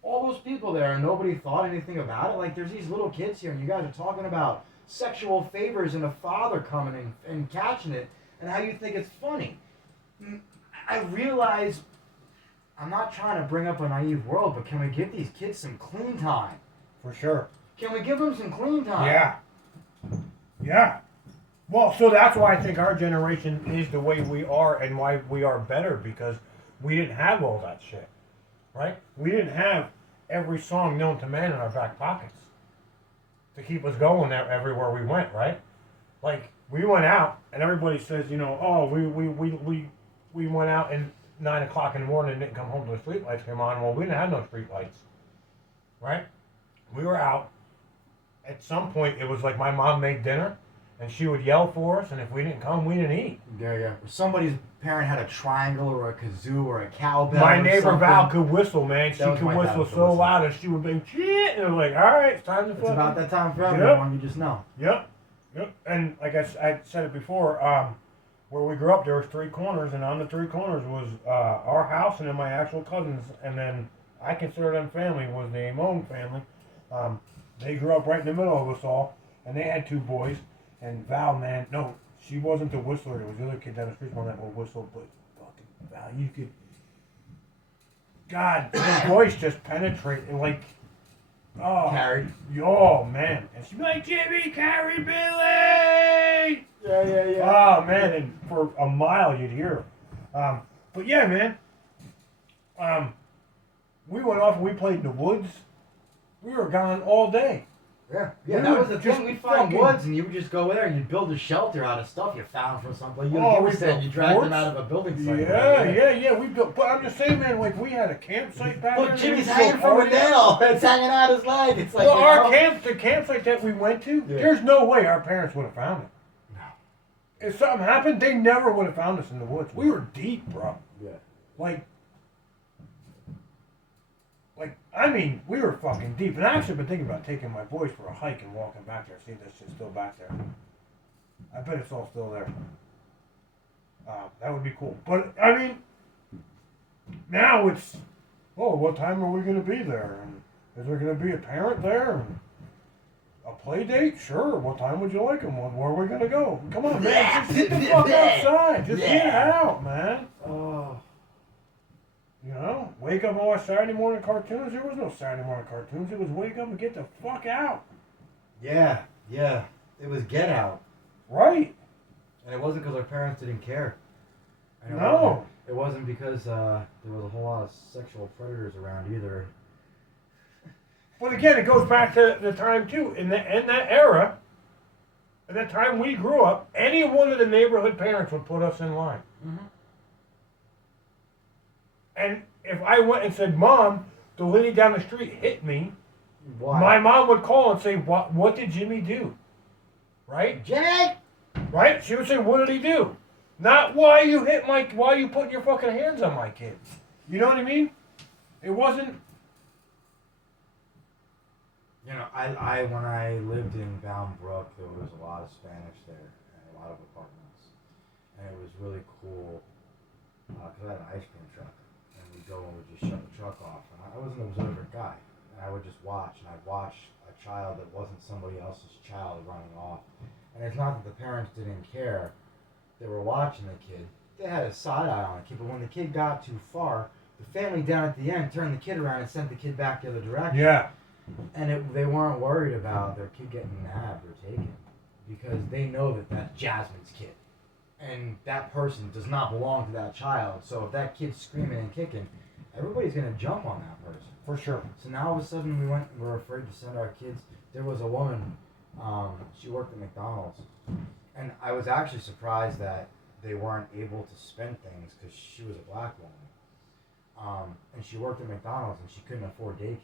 All those people there, and nobody thought anything about it. Like, there's these little kids here, and you guys are talking about sexual favors and a father coming in and catching it, and how you think it's funny. I realize I'm not trying to bring up a naive world, but can we give these kids some clean time? For sure. Can we give them some clean time? Yeah. Yeah. Well, so that's why I think our generation is the way we are and why we are better, because we didn't have all that shit, right? We didn't have every song known to man in our back pockets to keep us going there everywhere we went, right? Like, we went out and everybody says, you know, oh, we went out and 9 o'clock in the morning and didn't come home till the street lights came on. Well, we didn't have no street lights, right? We were out. At some point, it was like my mom made dinner, and she would yell for us, and if we didn't come, we didn't eat. Yeah. Somebody's parent had a triangle or a kazoo or a cowbell. My or neighbor something. Val could whistle, man. She could whistle so loud, and she would be, shit, and it was like, all right, it's time to It's fucking... about that time for everyone, you just know. Yep. And like I said it before, where we grew up, there was 3 corners, and on the 3 corners was our house and then my actual cousins, and then I consider them family, was the Amon family. They grew up right in the middle of us all, and they had 2 boys. And Val, man, no, she wasn't the whistler. It was the other kid down the street one that would whistle, but fucking Val, you could... God, her voice just penetrated, like... Oh, Carrie. Oh, man. And she'd be like, Jimmy, Carrie, Billy! Yeah. Oh, man, and for a mile you'd hear her. But yeah, man. We went off and we played in the woods. We were gone all day. Yeah, We that was would the just thing. We'd find fucking- woods, and you would just go there, and you'd build a shelter out of stuff you found from someplace. You Oh, we said built you dragged them forts? out of a building site. Yeah. We built, but I'm just saying, man, like we had a campsite back there. Look, Jimmy's We hanging built from a parties. nail. It's hanging out his leg. It's like, Well, you our know? the campsite that we went to, Yeah. there's no way our parents would have found it. No. If something happened, they never would have found us in the woods. We were deep, bro. Yeah. Like, I mean, we were fucking deep. And I actually been thinking about taking my boys for a hike and walking back there, see if that shit's still back there. I bet it's all still there. That would be cool. But, I mean, now it's, oh, what time are we going to be there? And is there going to be a parent there? And a play date? Sure. What time would you like them? Where are we going to go? Come on, man. Just get the fuck outside. Just get out, man. Oh. You know, wake up and watch Saturday morning cartoons. There was no Saturday morning cartoons. It was wake up and get the fuck out. Yeah. It was Get Out. Right. And it wasn't because our parents didn't care. And No. It wasn't because there was a whole lot of sexual predators around either. But again, it goes back to the time too. In that era, at that time we grew up, any one of the neighborhood parents would put us in line. Mm-hmm. And if I went and said, Mom, the lady down the street hit me, Why? my mom would call and say, what did Jimmy do? Right? Jimmy! Right? She would say, what did he do? Not why you putting your fucking hands on my kid. You know what I mean? It wasn't. You know, I when I lived in Boundbrook, there was a lot of Spanish there and a lot of apartments, and it was really cool because I had an ice cream truck, and we'd go and we'd just shut the truck off, and I was an observant guy, and I would just watch, and I'd watch a child that wasn't somebody else's child running off, and it's not that the parents didn't care, they were watching the kid, they had a side eye on the kid, but when the kid got too far, the family down at the end turned the kid around and sent the kid back the other direction. Yeah. And they weren't worried about their kid getting nabbed or taken because they know that that's Jasmine's kid. And that person does not belong to that child. So if that kid's screaming and kicking, everybody's going to jump on that person. For sure. So now all of a sudden we were afraid to send our kids. There was a woman, she worked at McDonald's. And I was actually surprised that they weren't able to spend things because she was a black woman. And she worked at McDonald's and she couldn't afford daycare.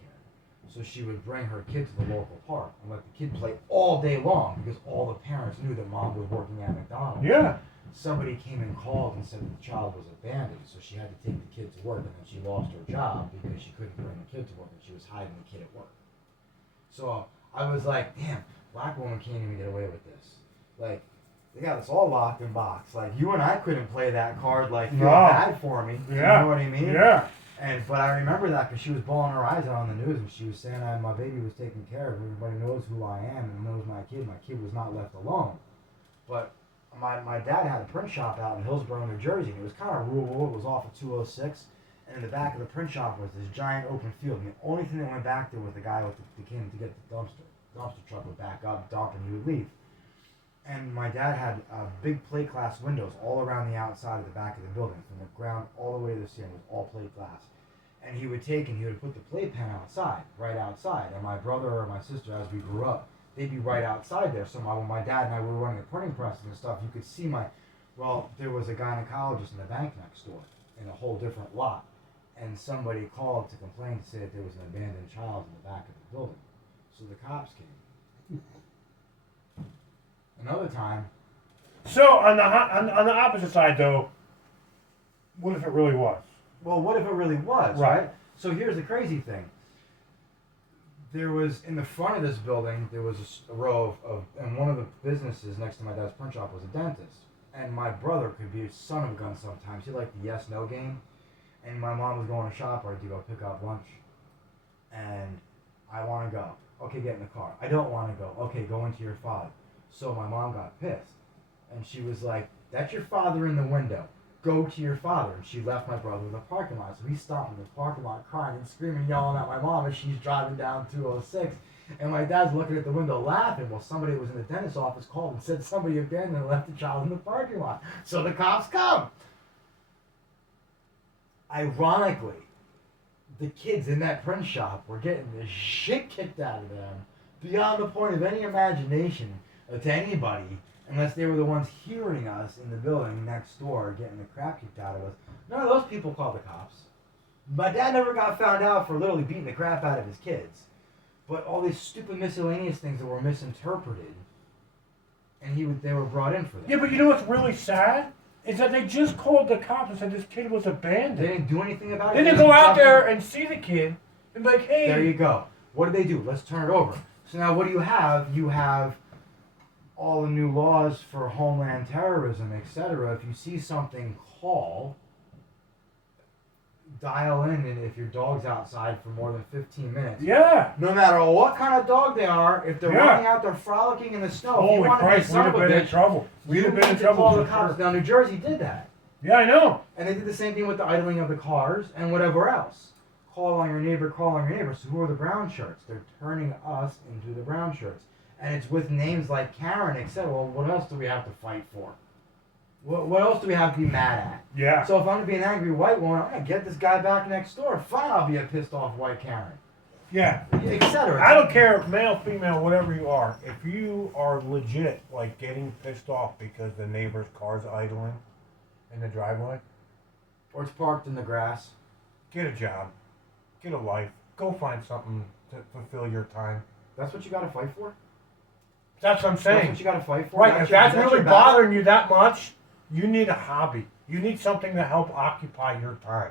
So she would bring her kid to the local park and let the kid play all day long because all the parents knew that mom was working at McDonald's. Yeah. Somebody came and called and said that the child was abandoned, so she had to take the kid to work, and then she lost her job because she couldn't bring the kid to work and she was hiding the kid at work. So I was like, damn, black woman can't even get away with this. Like, they got us all locked in box. Like, you and I couldn't play that card, like, feel bad for me. Yeah. You know what I mean? Yeah. But I remember that because she was bawling her eyes out on the news, and she was saying my baby was taken care of. Everybody knows who I am and knows my kid. My kid was not left alone. But my dad had a print shop out in Hillsborough, New Jersey. And it was kind of rural. It was off of 206. And in the back of the print shop was this giant open field. And the only thing that went back there was the guy with the came to get the dumpster. The dumpster truck would back up, dump, and he would leave. And my dad had big plate glass windows all around the outside of the back of the building, from the ground all the way to the ceiling, was all plate glass. And he would put the playpen outside, right outside. And my brother or my sister, as we grew up, they'd be right outside there. So when my dad and I were running the printing press and stuff, you could see there was a gynecologist in the bank next door in a whole different lot. And somebody called to complain to say that there was an abandoned child in the back of the building. So the cops came. Another time. So on the opposite side, though, what if it really was? Well, what if it really was, right? So here's the crazy thing. There was, in the front of this building, there was a row and one of the businesses next to my dad's print shop was a dentist. And my brother could be a son of a gun sometimes. He liked the yes-no game. And my mom was going to ShopRite to go pick up lunch. And I want to go. Okay, get in the car. I don't want to go. Okay, go into your father. So my mom got pissed. And she was like, that's your father in the window. Go to your father. And she left my brother in the parking lot. So he stopped in the parking lot crying and screaming, yelling at my mom as she's driving down 206. And my dad's looking at the window laughing. Well, somebody who was in the dentist's office called and said somebody abandoned and left the child in the parking lot. So the cops come. Ironically, the kids in that print shop were getting the shit kicked out of them beyond the point of any imagination to anybody, unless they were the ones hearing us in the building next door getting the crap kicked out of us. None of those people called the cops. My dad never got found out for literally beating the crap out of his kids. But all these stupid miscellaneous things that were misinterpreted, and they were brought in for that. Yeah, but you know what's really sad? Is that they just called the cops and said this kid was abandoned. They didn't do anything about it. They didn't go out there and see the kid and be like, hey. There you go. What did they do? Let's turn it over. So now what do you have? You have all the new laws for homeland terrorism, etc. If you see something, call. Dial in, and if your dog's outside for more than 15 minutes. Yeah. No matter what kind of dog they are, if they're running out there frolicking in the snow, holy if you want Christ, to be we'd have been in trouble. We'd have been in trouble. Call the cops. Now, New Jersey did that. Yeah, I know. And they did the same thing with the idling of the cars and whatever else. Call on your neighbor, call on your neighbor. So who are the brown shirts? They're turning us into the brown shirts. And it's with names like Karen, etc. Well, what else do we have to fight for? What else do we have to be mad at? Yeah. So if I'm going to be an angry white woman, I'm going to get this guy back next door. Fine, I'll be a pissed off white Karen. Yeah. Etc. I don't care, male, female, whatever you are. If you are legit, like, getting pissed off because the neighbor's car's idling in the driveway. Or it's parked in the grass. Get a job. Get a life. Go find something to fulfill your time. That's what you got to fight for? That's what I'm saying. That's what you got to fight for? Right, if that's really bothering you that much, you need a hobby. You need something to help occupy your time,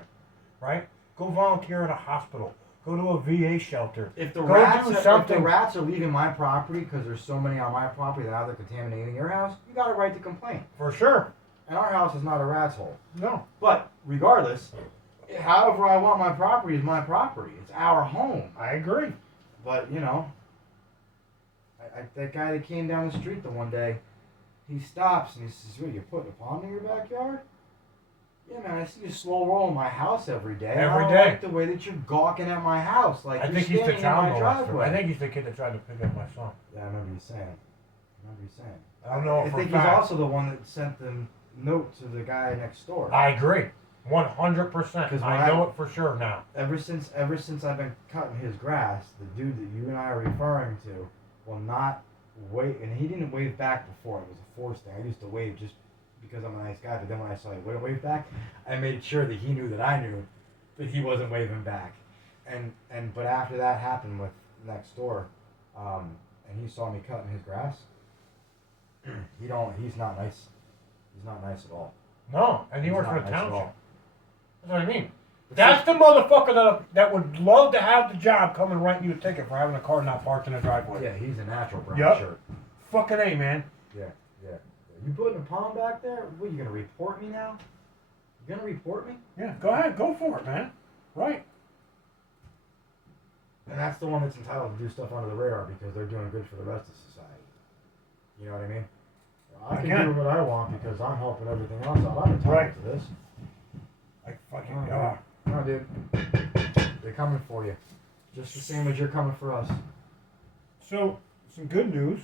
right? Go volunteer at a hospital. Go to a VA shelter. If the rats are leaving my property because there's so many on my property that now they're contaminating your house, you got a right to complain. For sure. And our house is not a rat's hole. No. But regardless, however I want my property is my property. It's our home. I agree. But, you know, that guy that came down the street the one day, he stops and he says, "What, you're putting a pond in your backyard?" Yeah, man, I see you slow rolling my house every day. Every I day. don't like the way that you're gawking at my house. Like, I think he's the child molester. I think he's the kid that tried to pick up my son. Yeah, I remember you saying. I don't know I think he's also the one that sent the note to the guy next door. I agree. 100%. I know it for sure now. Ever since I've been cutting his grass, the dude that you and I are referring to will not wave, and he didn't wave back before. It was a forced thing. I used to wave just because I'm a nice guy, but then when I saw he wouldn't wave back, I made sure that he knew that I knew that he wasn't waving back. But after that happened with next door, and he saw me cutting his grass, he's not nice. He's not nice at all. No, and he works for the township. That's what I mean. But that's the motherfucker that would love to have the job come and write you a ticket for having a car not parked in a driveway. Yeah, he's a natural brown shirt. Fucking A, man. Yeah. You putting a pond back there? What, you gonna report me now? You gonna report me? Yeah, go ahead. Go for it, man. Right. And that's the one that's entitled to do stuff under the radar because they're doing good for the rest of society. You know what I mean? I can do what I want because I'm helping everything else out. I'm entitled to this. Like fucking God. No, dude. They're coming for you. Just the same as you're coming for us. So, some good news.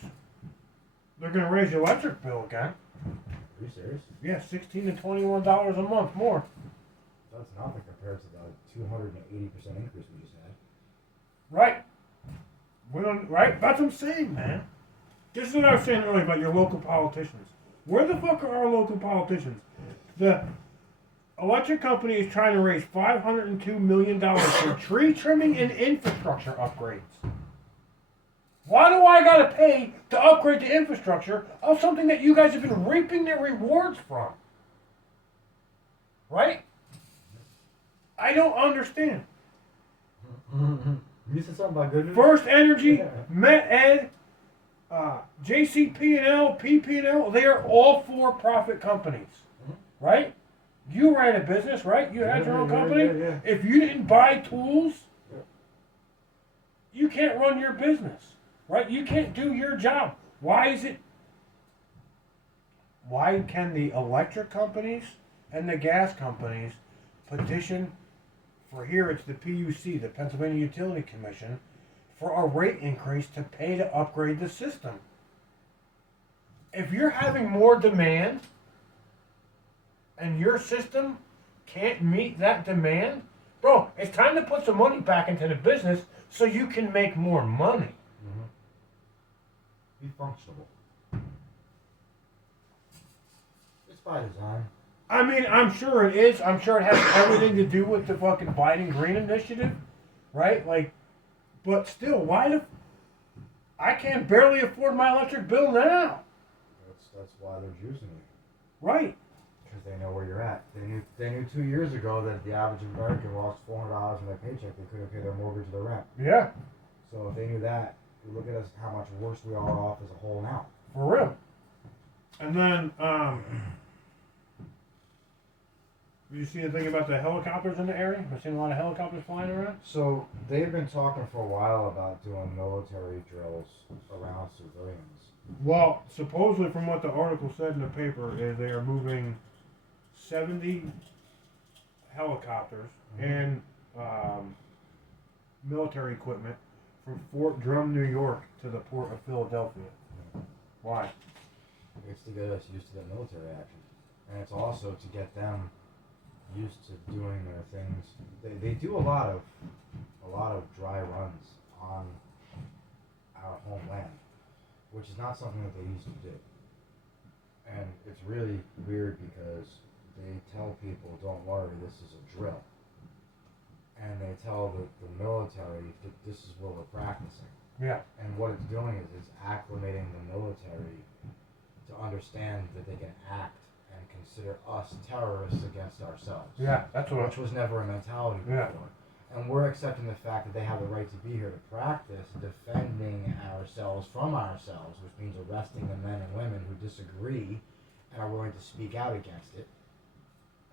They're going to raise the electric bill again. Are you serious? Yeah, $16 to $21 a month more. That's nothing compared to the 280% increase we just had. Right. Right? That's what I'm saying, man. This is what I was saying earlier about your local politicians. Where the fuck are our local politicians? The electric company is trying to raise $502 million for tree trimming and infrastructure upgrades. Why do I gotta pay to upgrade the infrastructure of something that you guys have been reaping the rewards from? Right? I don't understand. You said something about good news? First Energy, MetEd, JCP&L, PP&L, they are all for-profit companies. Right? You ran a business, right? You had your own company. Yeah. If you didn't buy tools, you can't run your business. Right? You can't do your job. Why can the electric companies and the gas companies petition for, here it's the PUC, the Pennsylvania Utility Commission, for a rate increase to pay to upgrade the system? If you're having more demand and your system can't meet that demand, bro, it's time to put some money back into the business so you can make more money. Be functional. It's by design. I mean, I'm sure it is. I'm sure it has everything to do with the fucking Biden Green Initiative, right? Like, but still, I can't barely afford my electric bill now. That's why they're juicing you. Right. Because they know where you're at. They knew 2 years ago that the average American lost $400 in their paycheck. They couldn't pay their mortgage or their rent. Yeah. So if they knew that, look at us how much worse we are off as a whole now. For real. And then, did you see the thing about the helicopters in the area? I've seen a lot of helicopters flying around. So they've been talking for a while about doing military drills around civilians. Well, supposedly from what the article said in the paper is they are moving 70 helicopters and military equipment from Fort Drum, New York to the port of Philadelphia. Why? It's to get us used to the military action. And it's also to get them used to doing their things. They do a lot of dry runs on our homeland, which is not something that they used to do. And it's really weird because they tell people, don't worry, this is a drill. And they tell the military that this is where we're practicing. Yeah. And what it's doing is it's acclimating the military to understand that they can act and consider us terrorists against ourselves. Yeah, that's what. Which was never a mentality before. And we're accepting the fact that they have the right to be here to practice defending ourselves from ourselves, which means arresting the men and women who disagree and are willing to speak out against it.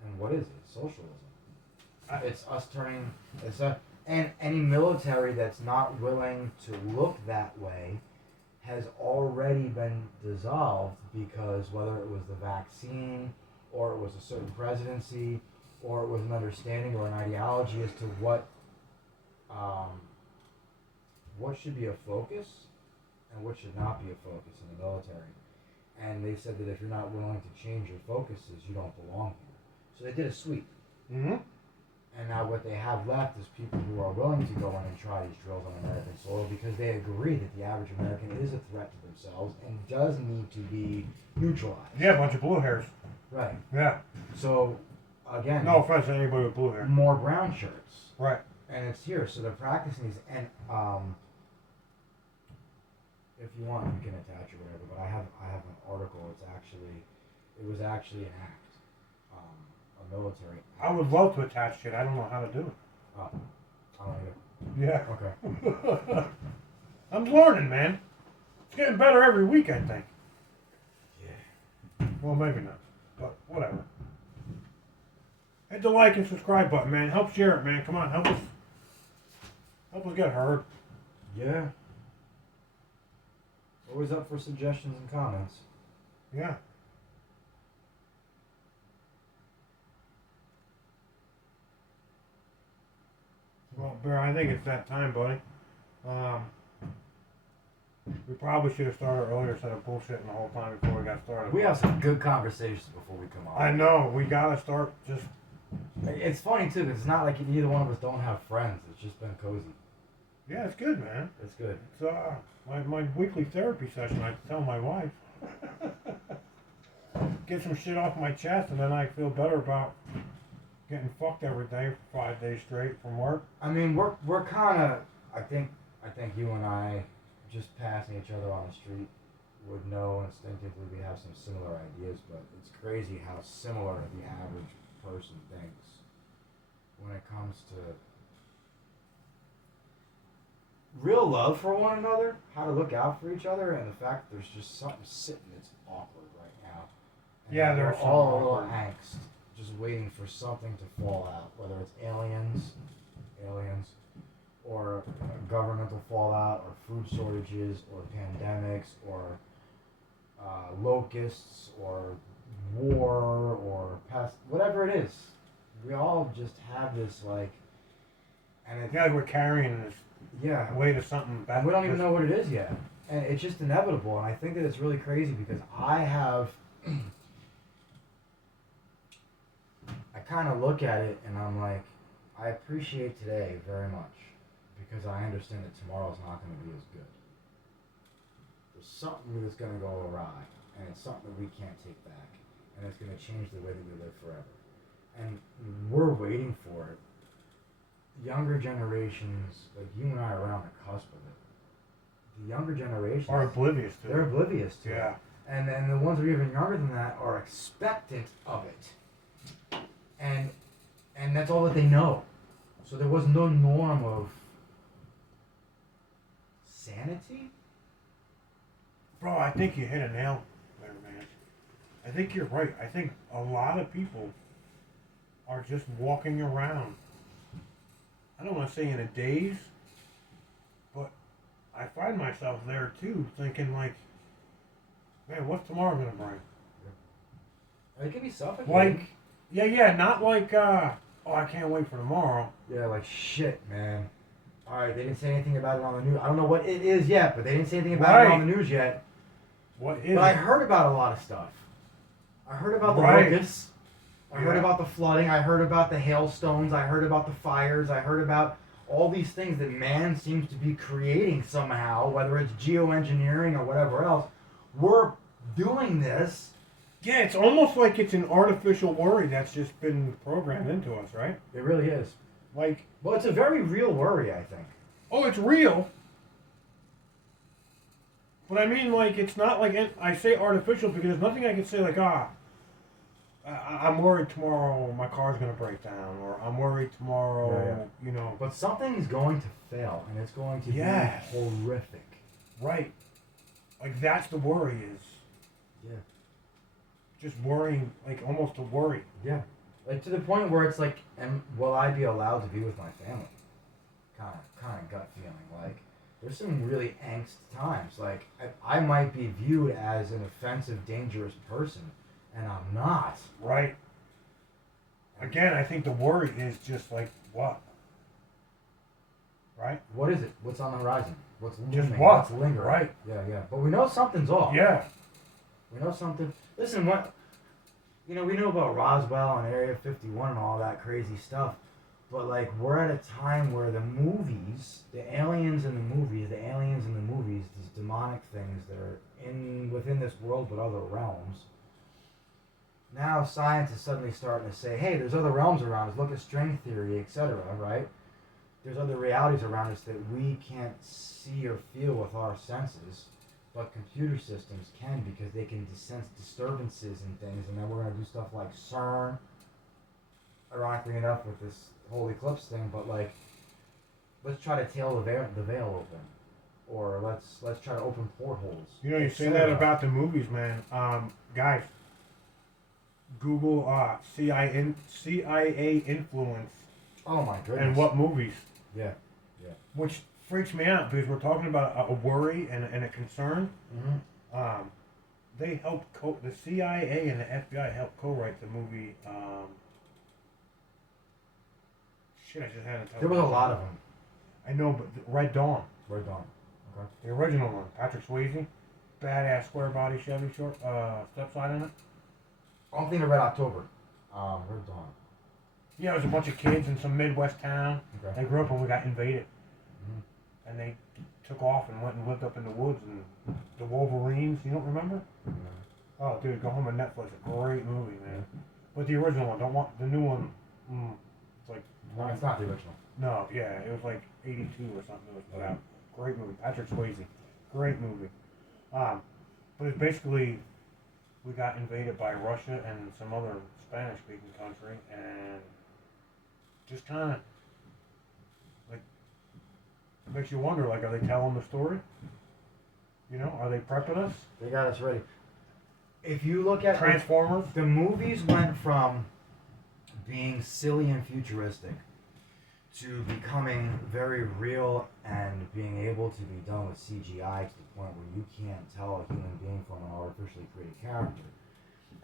And what is it? Socialism. It's us turning. And any military that's not willing to look that way has already been dissolved because whether it was the vaccine or it was a certain presidency or it was an understanding or an ideology as to what should be a focus and what should not be a focus in the military. And they said that if you're not willing to change your focuses, you don't belong here. So they did a sweep. Mm-hmm. And now what they have left is people who are willing to go in and try these drills on American soil because they agree that the average American is a threat to themselves and does need to be neutralized. Yeah, a bunch of blue hairs. Right. Yeah. So, again... No offense to anybody with blue hair. More brown shirts. Right. And it's here, so they're practicing these. And if you want, you can attach or whatever, but I have an article. It was actually an act. Military. I would love to attach shit. I don't know how to do it. Oh, I don't either. Yeah. Okay. I'm learning, man. It's getting better every week, I think. Yeah. Well, maybe not, but whatever. Hit the like and subscribe button, man. Help share it, man. Come on, help us get heard. Yeah. Always up for suggestions and comments. Yeah. Well, Bear, I think it's that time, buddy. We probably should have started earlier instead of bullshitting the whole time before we got started. We have some good conversations before we come on. I know. We gotta start just... It's funny, too, because it's not like neither one of us don't have friends. It's just been cozy. Yeah, it's good, man. It's good. It's my weekly therapy session. I tell my wife. Get some shit off my chest, and then I feel better about getting fucked every day for 5 days straight from work. I mean, we're kind of... I think you and I, just passing each other on the street, would know instinctively we have some similar ideas, but it's crazy how similar the average person thinks when it comes to real love for one another, how to look out for each other, and the fact that there's just something sitting that's awkward right now. And Yeah, we're there's all a some little awkward. angst, just waiting for something to fall out, whether it's aliens, or governmental fallout, or food shortages, or pandemics, or locusts, or war, or pest, whatever it is. We all just have this, like, and it's, Yeah, we're carrying this yeah, weight of something back. we don't even know what it is yet. And it's just inevitable, and I think that it's really crazy because I kind of look at it and I'm like, I appreciate today very much because I understand that tomorrow's not going to be as good. There's something that's going to go awry, and it's something that we can't take back, and it's going to change the way that we live forever. And we're waiting for it. Younger generations, like you and I, are around the cusp of it. The younger generations Are oblivious to they're it. oblivious to Yeah. it. And then the ones that are even younger than that are expectant of it. And that's all that they know. So there was no norm of sanity. Bro, I think you hit a nail there, man. I think you're right. I think a lot of people are just walking around. I don't want to say in a daze, but I find myself there too, thinking like, man, what's tomorrow gonna bring? It can be suffocating. Like, yeah, not like, oh, I can't wait for tomorrow. Yeah, like shit, man. Alright, they didn't say anything about it on the news. I don't know what it is yet, but they didn't say anything about it on the news yet. What is But I it? heard about a lot of stuff. I heard about the Right. locusts. I heard about the flooding. I heard about the hailstones. I heard about the fires. I heard about all these things that man seems to be creating somehow, whether it's geoengineering or whatever else. We're doing this. Yeah, it's almost like it's an artificial worry that's just been programmed into us, right? It really is. Like, Well, it's a very real worry, I think. oh, it's real. But I mean, like, it's not like, I say artificial because there's nothing I can say like, I'm worried tomorrow my car's going to break down, or I'm worried tomorrow, you know. But something's going to fail, and it's going to Yes. be horrific. Right. Like, that's the worry is. Yeah. Just worrying, like, almost a worry. Yeah. Like, to the point where it's like, will I be allowed to be with my family? Kind of gut feeling. Like, there's some really angst times. Like, I might be viewed as an offensive, dangerous person, and I'm not. Right. Again, I think the worry is just like, what? Right? What is it? What's on the horizon? What's looming? Just what? What's lingering? Right. Yeah. But we know something's off. Yeah. We know something. Listen, we know about Roswell and Area 51 and all that crazy stuff. But, like, we're at a time where the movies, the aliens in the movies, these demonic things that are within this world but other realms, now science is suddenly starting to say, hey, there's other realms around us. Look at string theory, etc., right? There's other realities around us that we can't see or feel with our senses, but computer systems can because they can sense disturbances and things, and then we're going to do stuff like CERN, ironically enough, with this whole eclipse thing, but, like, let's try to tail the veil open. Or let's try to open portholes. You know, you say that about the movies, man. Guys, Google CIA influence Oh my goodness. and what movies. Yeah. Which freaks me out because we're talking about a worry and a concern. Mm-hmm. They helped the CIA and the FBI helped co-write the movie. Shit, I just had to tell. There was a lot of them. I know, but Red Dawn. Red Dawn. Okay. The original one. Patrick Swayze. Badass square body Chevy step side in it. I'm thinking of Red October. Red Dawn. Yeah, it was a bunch of kids in some Midwest town. Okay. They grew up when we got invaded. Mm-hmm. And they took off and went and lived up in the woods. And the Wolverines, you don't remember? Mm-hmm. Oh, dude, go home on Netflix. A great movie, man. But the original one, don't want the new one. It's like No, it's not the original. no, yeah, it was like '82 or something. It was put out. Great movie, Patrick Swayze. Great movie. But it's basically we got invaded by Russia and some other Spanish-speaking country, and just kind of like makes you wonder, like, are they telling the story? You know, are they prepping us? They got us ready. If you look at Transformers. the movies went from being silly and futuristic to becoming very real and being able to be done with CGI to the point where you can't tell a human being from an artificially created character.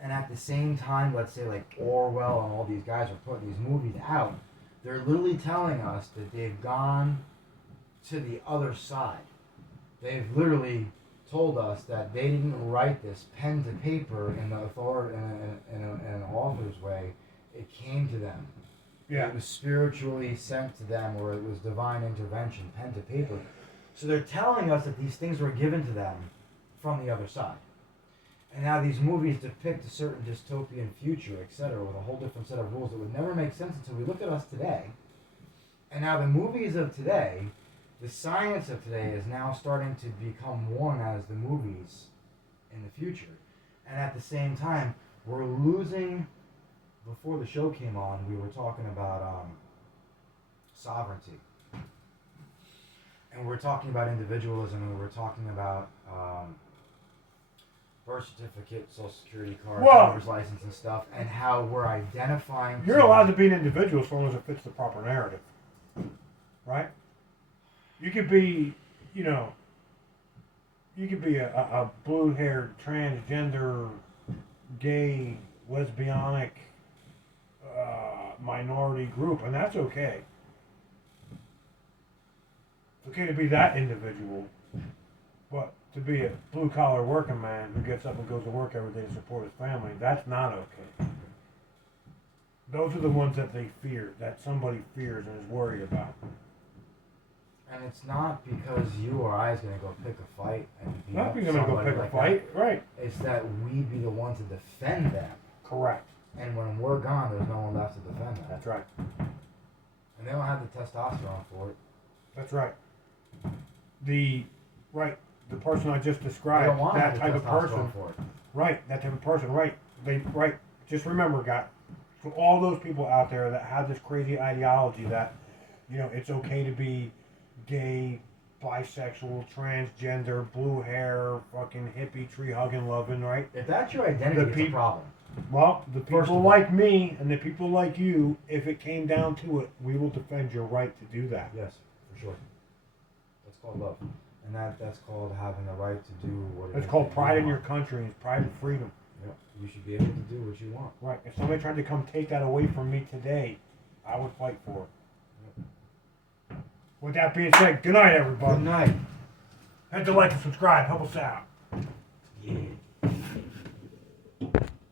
And at the same time, let's say like Orwell and all these guys are putting these movies out, they're literally telling us that they've gone to the other side. They've literally told us that they didn't write this pen to paper in the authority in an author's way. It came to them. Yeah. It was spiritually sent to them, or it was divine intervention, pen to paper. So they're telling us that these things were given to them from the other side. And now these movies depict a certain dystopian future, etc., with a whole different set of rules that would never make sense until we look at us today. And now the movies of today, the science of today is now starting to become one as the movies in the future. And at the same time, we're losing. Before the show came on, we were talking about sovereignty. And we're talking about individualism, and we're talking about birth certificate, social security card, driver's license and stuff, and how we're identifying... You're allowed to be an individual as long as it fits the proper narrative. Right? You could be, you know, you could be a blue-haired, transgender, gay, lesbianic, minority group, and that's okay. It's okay to be that individual, but to be a blue-collar working man who gets up and goes to work every day to support his family, that's not okay. Those are the ones that they fear, that somebody fears and is worried about. And it's not because you or I is going to go pick a fight and be Not because I'm going to go pick a fight, right. It's that we be the ones to defend them. Correct. And when we're gone, there's no one left to defend them. That's right. And they don't have the testosterone for it. That's right. The person I just described, They don't want that to type have of the testosterone person, for it. right? That type of person, right? Just remember, guys, for all those people out there that have this crazy ideology that, you know, it's okay to be gay, bisexual, transgender, blue hair, fucking hippie, tree hugging, loving, right? If that's your identity, it's a problem. Well, the people like me and the people like you, if it came down to it, we will defend your right to do that. Yes, for sure. That's called love. And that's called having the right to do what it is. It's called that pride you in your want. country. It's pride and freedom. Yep. You should be able to do what you want. Right. If somebody tried to come take that away from me today, I would fight for it. Yep. With that being said, good night, everybody. Good night. Hit the like and subscribe. Help us out. Yeah.